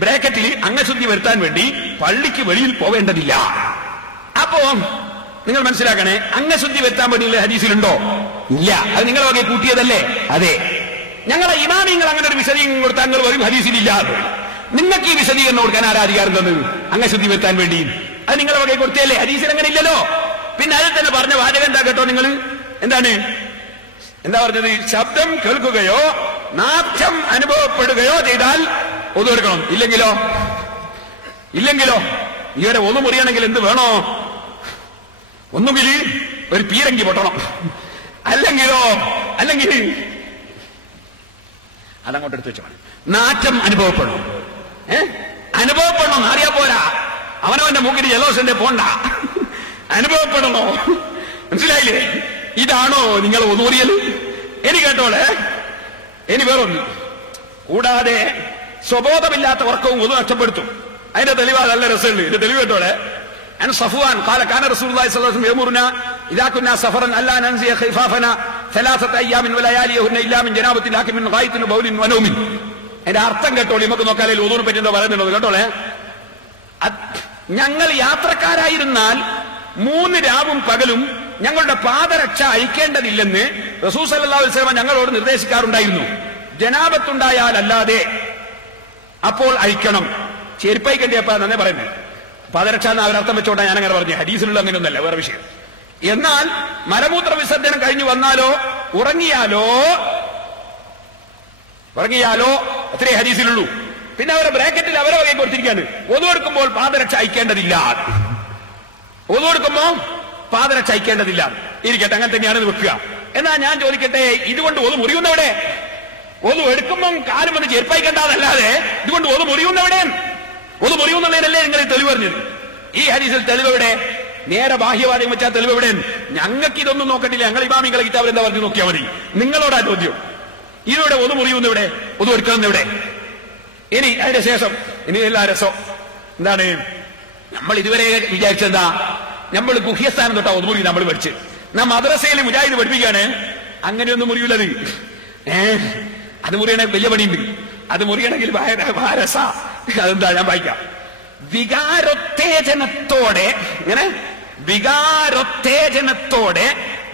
ബ്രാക്കറ്റിൽ അംഗശുദ്ധി വരുത്താൻ വേണ്ടി പള്ളിക്ക് വെളിയിൽ പോവേണ്ടതില്ല. അപ്പോ നിങ്ങൾ മനസ്സിലാക്കണേ, അംഗശുദ്ധി വരുത്താൻ വേണ്ടിയുള്ള ഹദീസിലുണ്ടോ? ഇല്ല. അത് നിങ്ങളെ വകെ കൂട്ടിയതല്ലേ? അതെ. ഞങ്ങളെ ഇമാമിങ്ങൾ അങ്ങനെ ഒരു വിശദീകരണം കൊടുത്താൽ നിങ്ങൾ പറയും ഹദീസിലില്ല. നിങ്ങൾക്ക് ഈ വിശദീകരണം കൊടുക്കാൻ ആരാധികാരം തന്നത്? അംഗശുദ്ധി വരുത്താൻ വേണ്ടി അത് നിങ്ങളെ വകെ കൊടുത്തല്ലേ? ഹദീസിൽ അങ്ങനെ ഇല്ലല്ലോ. പിന്നെ അതിൽ തന്നെ പറഞ്ഞ വാചകം എന്താ കേട്ടോ? നിങ്ങൾ എന്താ പറഞ്ഞത്? ശബ്ദം കേൾക്കുകയോ നാറ്റം അനുഭവപ്പെടുകയോ ചെയ്താൽ ഒതു എടുക്കണം. ഇല്ലെങ്കിലോ ഇവരെ ഒന്നു മുറിയണമെങ്കിൽ എന്ത് വേണോ? ഒന്നുകിൽ ഒരു പീരങ്കി പൊട്ടണം, അല്ലെങ്കിൽ അതങ്ങോട്ട് എടുത്ത് വെച്ചാൽ നാറ്റം അനുഭവപ്പെടണം. അനുഭവപ്പെടണം, അറിയാ പോരാ. അവനവന്റെ മൂക്കിന് ജലോഷന്റെ പോണ്ട, അനുഭവപ്പെടണോ? മനസ്സിലായില്ലേ? ഇതാണോ നിങ്ങൾ ഒന്നുറിയൽ? ഇനി കേട്ടോളെ, ഇനി വേറൊന്ന്. കൂടാതെ സ്വബോധമില്ലാത്ത ഉറക്കവും ഒതു നഷ്ടപ്പെടുത്തും. അതിന്റെ തെളിവാ നല്ല രസമുണ്ട്. ഇതിന്റെ തെളിവ് കേട്ടോളെ. عن صفوان قال كان رسول الله صلى الله عليه وسلم يأمرنا إذا كنا سفرا ألا ننزي خفافنا 3 أيام ولياليهن إلا من جنابة لكن من غائط وبول ونوم. അതിന്റെ അർത്ഥം കേട്ടോളി, നമുക്ക് നോക്കാലേ ഒദുവിനെ പറ്റി എന്താ പറയുന്നുണ്ടോ കേട്ടോളെ. ഞങ്ങൾ യാത്രക്കാരായിരുന്നാൽ 3 രാവും പകലും ഞങ്ങളുടെ പാദരക്ഷ അഴിക്കേണ്ടതില്ലെന്ന് റസൂൽ സല്ലല്ലാഹു അലൈഹി വസല്ലം ഞങ്ങളോട് നിർദ്ദേശിക്കാറുണ്ടായിരുന്നു. ജനാബത്തുണ്ടായാൽ അല്ലാതെ അപ്പോൾ അഴിക്കണം. ചെരുപ്പയിക്കണ്ടിയപ്പ തന്നെ പറയുന്നത്. പാദരക്ഷ എന്ന് അവരർത്ഥം വെച്ചോണ്ടാ ഞാൻ അങ്ങനെ പറഞ്ഞു. ഹദീസിലുള്ള അങ്ങനെയൊന്നല്ല, വേറെ വിഷയം. എന്നാൽ മലമൂത്ര വിസർജനം കഴിഞ്ഞു വന്നാലോ ഉറങ്ങിയാലോ അത്രേ ഹദീസിലുള്ളൂ. പിന്നെ അവരെ ബ്രാക്കറ്റിൽ അവരെ വകയെ കൊടുത്തിരിക്കുകയാണ്. ഒതു കൊടുക്കുമ്പോൾ പാദരക്ഷ അയക്കേണ്ടതില്ല. ഇരിക്കട്ടെ, അങ്ങനെ തന്നെയാണ് വെക്കുക. എന്നാ ഞാൻ ചോദിക്കട്ടെ, ഇതുകൊണ്ട് ഒതു മുറിയുന്നവിടെ? ഒതു എടുക്കുമ്പം കാലം വന്ന് ചെരുപ്പായിക്കണ്ടാന്നല്ലാതെ ഇതുകൊണ്ട് ഒതു മുറിയുന്നവിടെ? ഒതു മുറിയുന്നതിനല്ലേ നിങ്ങൾ ഈ തെളിവ് പറഞ്ഞത്? ഈ ഹദീസിൽ തെളിവ് എവിടെ? നേരെ ബാഹ്യവാദം വെച്ചാൽ തെളിവ് എവിടെ? ഞങ്ങൾക്ക് ഇതൊന്നും നോക്കട്ടില്ല, ഞങ്ങൾ ഇമാമിങ്ങളെ കിതാബിൽ എന്താ പറഞ്ഞു നോക്കിയാൽ മതി. നിങ്ങളോടാ ചോദ്യം. ഇതിലൂടെ ഒതു മുറിയുന്നവിടെ? ഒതു എടുക്കണമെന്നെവിടെ? ഇനി അതിന്റെ ശേഷം ഇനി എല്ലാ രസം എന്താണ്? നമ്മൾ ഇതുവരെ വിചാരിച്ചെന്താ? നമ്മൾ ഗുഹ്യസ്ഥാനം തൊട്ടാ ഒതു മുറി നമ്മൾ പഠിച്ച്. നാം മദ്രസയിൽ മുജാഹിദ് പഠിപ്പിക്കാണ്, അങ്ങനെയൊന്നും മുറിയില്ലത്. അത് മുറിയണ വലിയ പണിയുണ്ട്. അത് മുറിയണമെങ്കിൽ ഭാരസ. അതെന്താ? ഞാൻ വായിക്കാം. വികാരോത്തേജനത്തോടെ, ഇങ്ങനെ വികാരോത്തേജനത്തോടെ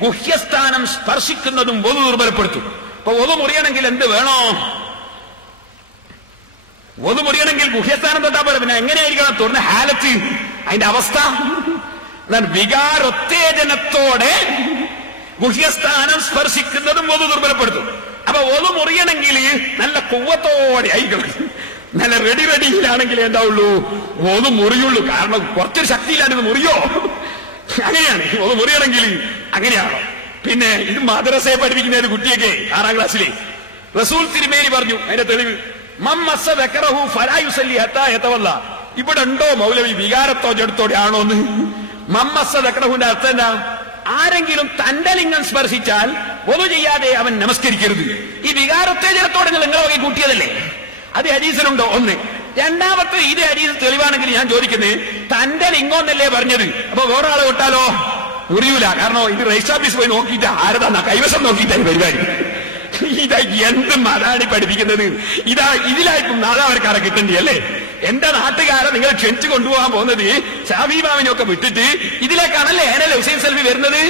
ഗുഹ്യസ്ഥാനം സ്പർശിക്കുന്നതും ഒതു ദുർബലപ്പെടുത്തും. അപ്പൊ ഒതു മുറിയണമെങ്കിൽ എന്ത് വേണോ? ഒതു മുറിയണമെങ്കിൽ ഗുഹ്യസ്ഥാനം തൊട്ടാ പോലെ. പിന്നെ എങ്ങനെയായിരിക്കണം തുറന്ന ഹാലത്ത്, അതിന്റെ അവസ്ഥ? വികാരോത്തേജനത്തോടെ ഗുഹ്യസ്ഥാനം സ്പർശിക്കുന്നതും ഒതു ദുർബലപ്പെടുത്തും. അപ്പൊ ഒതു മുറിയണമെങ്കിൽ നല്ല കുവ്വത്തോടെ ആയിരിക്കണം, നല്ല റെഡിയിലാണെങ്കിൽ എന്താവുള്ളൂ? ഒതു മുറിയുള്ളൂ. കാരണം കുറച്ചൊരു ശക്തിയില്ലാണ്ട് ഇത് മുറിയോ? അങ്ങനെയാണ് ഒതു മുറിയണമെങ്കിൽ. അങ്ങനെയാണോ? പിന്നെ ഇത് മദ്രസയെ പഠിപ്പിക്കുന്ന ഒരു കുട്ടിയൊക്കെ 6ാം ക്ലാസ്സിലെ റസൂൽ തിരുമേനി പറഞ്ഞു, അതിന്റെ തെളിവ് ഇവിടെ ഉണ്ടോ മൗലവി വികാരത്തോ ജഡത്തോടെ ആണോന്ന്? മമ്മസ ദക്റഹുവിന്റെ അർത്ഥം എന്താ? ആരെങ്കിലും തന്റെ ലിംഗം സ്പർശിച്ചാൽ ഒതു ചെയ്യാതെ അവൻ നമസ്കരിക്കരുത്. ഈ വികാരോത്തേജനത്തോടെ നിങ്ങളെ വകി കൂട്ടിയതല്ലേ? അത് ഹദീസിലുണ്ടോ? ഒന്ന്. രണ്ടാമത്തെ, ഇത് ഹദീസ് തെളിവാണെങ്കിൽ ഞാൻ ചോദിക്കുന്നത്, തന്റെ ലിംഗം എന്നല്ലേ പറഞ്ഞത്? അപ്പൊ വേറെ ആളെ വിട്ടാലോ മുറിയൂല. കാരണം ഇത് രജിസ്റ്റർ ഓഫീസ് പോയി നോക്കിയിട്ട് ആരതാ കൈവശം നോക്കിയിട്ടാണ് പരിപാടി. ഇതാ എന്ത് മതാണ് പഠിപ്പിക്കുന്നത്? ഇതിലായിരിക്കും നാദാവർക്കാരെ കിട്ടേണ്ടി അല്ലേ? എന്റെ നാട്ടുകാരെ നിങ്ങൾ ക്ഷണിച്ചു കൊണ്ടുപോകാൻ പോകുന്നത് ഷാഫിമാമിനൊക്കെ വിട്ടിട്ട് ഇതിലേക്കാണല്ലേ ഹുസൈൻ സൽവി വരുന്നത്?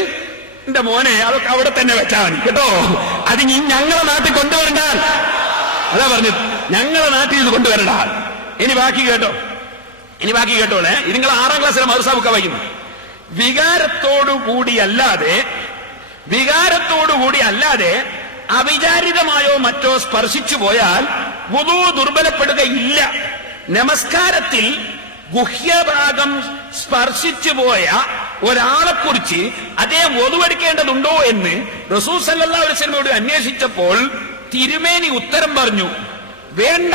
എന്റെ മോനെ, അതൊക്കെ അവിടെ തന്നെ വെച്ചാൽ മതി കേട്ടോ. അത് ഞങ്ങളെ നാട്ടിൽ കൊണ്ടുവരണ്ട. അതാ പറഞ്ഞത്, ഞങ്ങളെ നാട്ടിൽ ഇത് കൊണ്ടുവരണ്ട. ഇനി ബാക്കി കേട്ടോളെ. ഇത് നിങ്ങൾ 6ാം ക്ലാസ്സിലെ മദ്രസ വായിക്കുന്നു. വികാരത്തോടുകൂടി അല്ലാതെ അവിചാരിതമായോ മറ്റോ സ്പർശിച്ചു പോയാൽ വുദൂ ദുർബലപ്പെടുകയില്ല. നമസ്കാരത്തിൽ ഗുഹ്യഭാഗം സ്പർശിച്ചു പോയ ഒരാളെക്കുറിച്ച് അദ്ദേഹം ഒതുവെടുക്കേണ്ടതുണ്ടോ എന്ന് റസൂൽ സല്ലല്ലാഹു അലൈഹി വസല്ലമയോട് അന്വേഷിച്ചപ്പോൾ തിരുമേനി ഉത്തരം പറഞ്ഞു, വേണ്ട.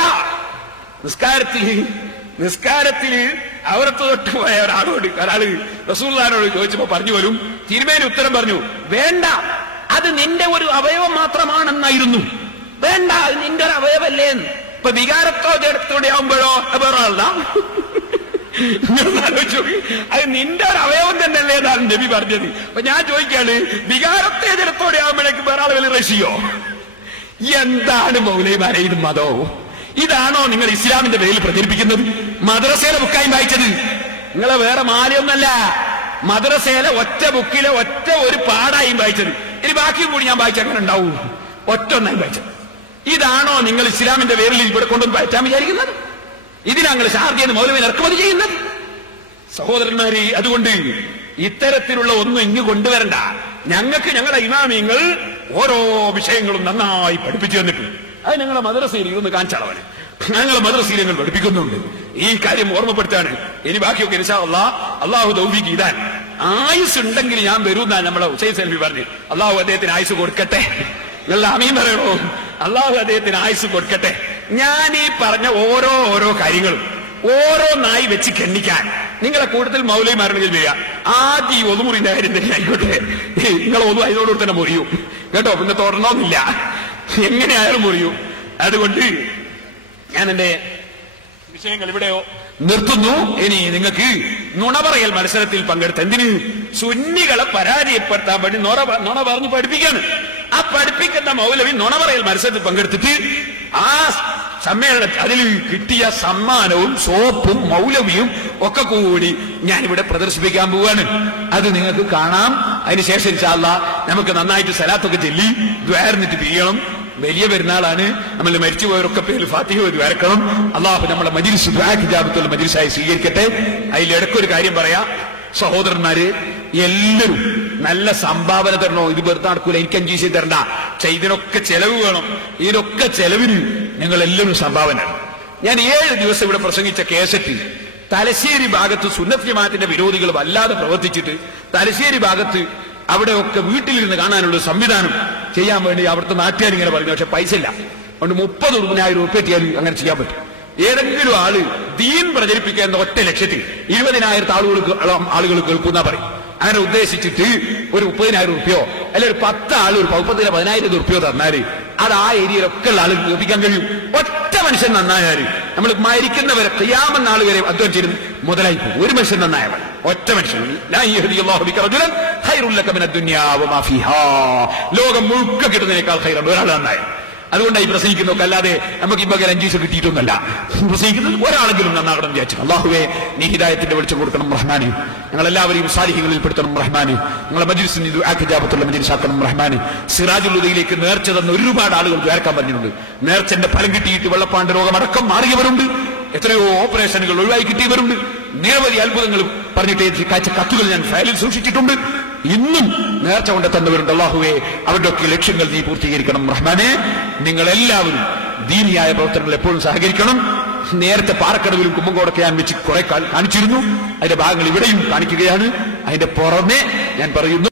നിസ്കാരത്തിൽ അവരത്ത് തൊട്ട് പോയ ഒരാള് റസൂലുള്ളാഹിനോട് ചോദിച്ചപ്പോ പറഞ്ഞു വരും, തിരുമേനി ഉത്തരം പറഞ്ഞു, വേണ്ട, അത് നിന്റെ ഒരു അവയവം മാത്രമാണെന്നായിരുന്നു. വേണ്ട, അത് നിന്റെ ഒരു അവയവല്ലേ. ഇപ്പൊ വികാരത്തോ ജഡത്തോടെ ആവുമ്പോഴോ വേറെ ആളാ? അത് നിന്റെ ഒരു അവയവം തന്നെയല്ലേ എന്നാണ് നബി പറഞ്ഞത്. അപ്പൊ ഞാൻ ചോദിക്കാണ്, വികാരത്തെ ജഡത്തോടെ ആവുമ്പോഴേക്ക് വേറെ ആൾ വലിയ റഷിയോ? എന്താണ് മൗലവിമാരെ ഇത് മതോ? ഇതാണോ നിങ്ങൾ ഇസ്ലാമിന്റെ പേരിൽ പ്രചരിപ്പിക്കുന്നത്? മദ്രസയിലെ ബുക്കായി വായിച്ചത് നിങ്ങളെ വേറെ മാലയൊന്നല്ല. മദ്രസയിലെ ഒറ്റ ബുക്കിലെ ഒറ്റ ഒരു പാടായും വായിച്ചത്. ഇനി ബാക്കിയും കൂടി ഞാൻ വായിച്ച അങ്ങനെ ഉണ്ടാവൂ? ഒറ്റ ഒന്നായി വായിച്ചത്. ഇതാണോ നിങ്ങൾ ഇസ്ലാമിന്റെ പേരിൽ ഇവിടെ കൊണ്ടുവന്ന് വായിച്ചാൻ വിചാരിക്കുന്നത്? ഇതിനാങ്ങൾ ഷാർജയിൽ മൗലവിനെ ഇറക്കുമതി ചെയ്യുന്നത്? സഹോദരന്മാരെ, അതുകൊണ്ട് ഇത്തരത്തിലുള്ള ഒന്നും ഇങ്ങ് കൊണ്ടുവരണ്ട. ഞങ്ങൾക്ക് ഞങ്ങളുടെ ഇമാമിങ്ങൾ ഓരോ വിഷയങ്ങളും നന്നായി പഠിപ്പിച്ചു തന്നിട്ടുണ്ട്. അത് ഞങ്ങളുടെ മദ്രസയിൽ ഇരുന്ന് കാണിച്ചളവന് ഞങ്ങളെ മദ്രസയിൽ ഞങ്ങൾ പഠിപ്പിക്കുന്നുണ്ട്. ഈ കാര്യം ഓർമ്മപ്പെടുത്താണ്. ഇനി ബാക്കിയൊക്കെ ഇൻഷാ അല്ലാഹ് അള്ളാഹു തൗഫീഖ് ചെയ്താൽ ആയുസ് ഉണ്ടെങ്കിൽ ഞാൻ വരുമെന്നാണ് നമ്മളെ ഹുസൈൻ സൽവി പറഞ്ഞു. അള്ളാഹു അദ്ദേഹത്തിന് ആയുസ് കൊടുക്കട്ടെ. നിങ്ങളുടെ ആമീൻ പറയണോ? അള്ളാഹു അദ്ദേഹത്തിന് ആയുസ് കൊടുക്കട്ടെ. ഞാൻ ഈ പറഞ്ഞ ഓരോ കാര്യങ്ങളും ഓരോന്നായി വെച്ച് ഖണ്ഡിക്കാൻ നിങ്ങളെ കൂടുതൽ മൗലവിമാരുടെ വരിക. ആദ്യം ഈ ഒതുമുറിന്റെ കാര്യം തന്നെ ആയിക്കോട്ടെ, നിങ്ങൾ ഒന്നും അതിനോട് തന്നെ മുറിയും കേട്ടോ. പിന്നെ തുടരണമെന്നില്ല, എങ്ങനെയായാലും മുറിയും. അതുകൊണ്ട് ഞാൻ എന്റെ വിഷയങ്ങൾ ഇവിടെ നിർത്തുന്നു. ഇനി നിങ്ങൾക്ക് നുണപറയൽ മത്സരത്തിൽ പങ്കെടുത്ത എന്തിന്? സുന്നികളെ പരാജയപ്പെടുത്താൻ വേണ്ടി നുണ പറഞ്ഞു പഠിപ്പിക്കാണ്. ആ പഠിപ്പിക്കുന്ന മൗലവി നുണപറയൽ മത്സരത്തിൽ പങ്കെടുത്തിട്ട് ആ സമ്മേളനത്തിൽ അതിൽ കിട്ടിയ സമ്മാനവും സോപ്പും മൗലവിയും ഒക്കെ കൂടി ഞാനിവിടെ പ്രദർശിപ്പിക്കാൻ പോവാണ്. അത് നിങ്ങൾക്ക് കാണാം. അതിനുശേഷം ഇൻഷാ അല്ലാഹ് നമുക്ക് നന്നായിട്ട് സലാത്തൊക്കെ ചൊല്ലി ദ്വാരന്നിട്ട് പിരിയണം. വലിയ പെരുന്നാളാണ്. നമ്മൾ മരിച്ചുപോയവരൊക്കെ പേരിൽ ഫാത്തിഹ വരക്കണം. അള്ളാഹു നമ്മളെ മജ്ലിസ് ദുആ ഇജാബത്തുൽ മജ്ലിസായി സ്വീകരിക്കട്ടെ. അതിലിടക്കൊരു കാര്യം പറയാം സഹോദരന്മാര്, എല്ലാവരും നല്ല സംഭാവന തരണോ. ഇത് വെറുതെ നടക്കൂല, എനിക്ക് 5 പൈസ തരണ്ട. പക്ഷെ ഇതിനൊക്കെ ചെലവ് വേണം. ഇതിനൊക്കെ ചെലവിന് നിങ്ങൾ എല്ലാവരും സംഭാവന. ഞാൻ 7 ദിവസം ഇവിടെ പ്രസംഗിച്ച കേസറ്റ് തലശ്ശേരി ഭാഗത്ത് സുന്നത്ത് ജമാഅത്തിന്റെ വിരോധികൾ വല്ലാതെ പ്രവർത്തിച്ചിട്ട് തലശ്ശേരി ഭാഗത്ത് അവിടെയൊക്കെ വീട്ടിലിരുന്ന് കാണാനുള്ള സംവിധാനം ചെയ്യാൻ വേണ്ടി അവിടുത്തെ നാട്ടുകാർ ഇങ്ങനെ പറഞ്ഞു. പക്ഷെ പൈസ ഇല്ല. അതുകൊണ്ട് 30,000 രൂപ എത്തിയാൽ അങ്ങനെ ചെയ്യാൻ പറ്റും. ഏതെങ്കിലും ആള് ദീൻ പ്രചരിപ്പിക്കുന്ന ഒറ്റ ലക്ഷ്യത്തിൽ 20,000 ആളുകൾ കേൾക്കുന്ന പറയും. അങ്ങനെ ഉദ്ദേശിച്ചിട്ട് ഒരു 30,000 രൂപയോ അല്ലെ ഒരു 10 ആൾ ഒരു 10,000 രൂപയോ തന്നാല് അത് ആ ഏരിയയിലൊക്കെ ഉള്ള ആളുകൾ കേൾപ്പിക്കാൻ കഴിയും. ഒറ്റ മനുഷ്യൻ നന്നായാല് നമ്മൾ മരിക്കുന്നവരെ ഖിയാമത്ത് നാൾ വരെ അധ്വാനിച്ചിരുന്നു മുതലായി പോകും. ഒരു മനുഷ്യൻ നന്നായവൻ, ഒറ്റ മനുഷ്യൻ. ലോകം മുഴുക്ക കിട്ടുന്നതിനേക്കാൾ ഖൈറുണ്ട് ഒരാൾ നന്നായ. അതുകൊണ്ടായി പ്രസംഗിക്കുന്നതൊക്കെ. അല്ലാതെ നമുക്ക് ഇപ്പൊ 5 ദിവസം കിട്ടിയിട്ടൊന്നല്ല പ്രസംഗിക്കുന്നത്. ഒരാളെങ്കിലും നന്നാകണം വിചാരിച്ചു. അല്ലാഹുവേ, നീ ഹിദായത്തിന്റെ വെളിച്ചം കൊടുക്കണം റഹ്മാന്. ഞങ്ങളെല്ലാവരെയും സാലിഹ്യങ്ങളിൽ പെടുത്തണം റഹ്മാന്. ഞങ്ങളെ മജ്ലിസിന് ആഖിജാബത്തുള്ള മജ്ലിസാക്കണം റഹ്മാന്. സിറാജുൽ ഹുദയിലേക്ക് നേർച്ച തന്ന ഒരുപാട് ആളുകൾ ദ്വാരക്കാൻ പറഞ്ഞിട്ടുണ്ട്. നേർച്ചന്റെ ഫലം കിട്ടിയിട്ട് വെള്ളപ്പാണ്ട് രോഗമടക്കം മാറിയവരുണ്ട്. എത്രയോ ഓപ്പറേഷനുകൾ ഒഴിവായി കിട്ടിയവരുണ്ട്. നിരവധി അത്ഭുതങ്ങൾ പറഞ്ഞിട്ട് കാഴ്ച കത്തുകൾ ഞാൻ ഫയലിൽ സൂക്ഷിച്ചിട്ടുണ്ട്. ഇന്നും നേർച്ച കൊണ്ട് തന്നവരുണ്ട്. അല്ലാഹുവേ, അവരുടെ ഒക്കെ ലക്ഷ്യങ്ങൾ നീ പൂർത്തീകരിക്കണം റഹ്മാനെ. നിങ്ങളെല്ലാവരും ദീനിയായ പ്രവർത്തനങ്ങൾ എപ്പോഴും സഹകരിക്കണം. നേരത്തെ പാറക്കടവിലും കുമ്പങ്കോടൊക്കെ ഞാൻ വെച്ച് കുറെ കാണിച്ചിരുന്നു. അതിന്റെ ഭാഗങ്ങൾ ഇവിടെയും കാണിക്കുകയാണ്. അതിന്റെ പുറമെ ഞാൻ പറയുന്നു,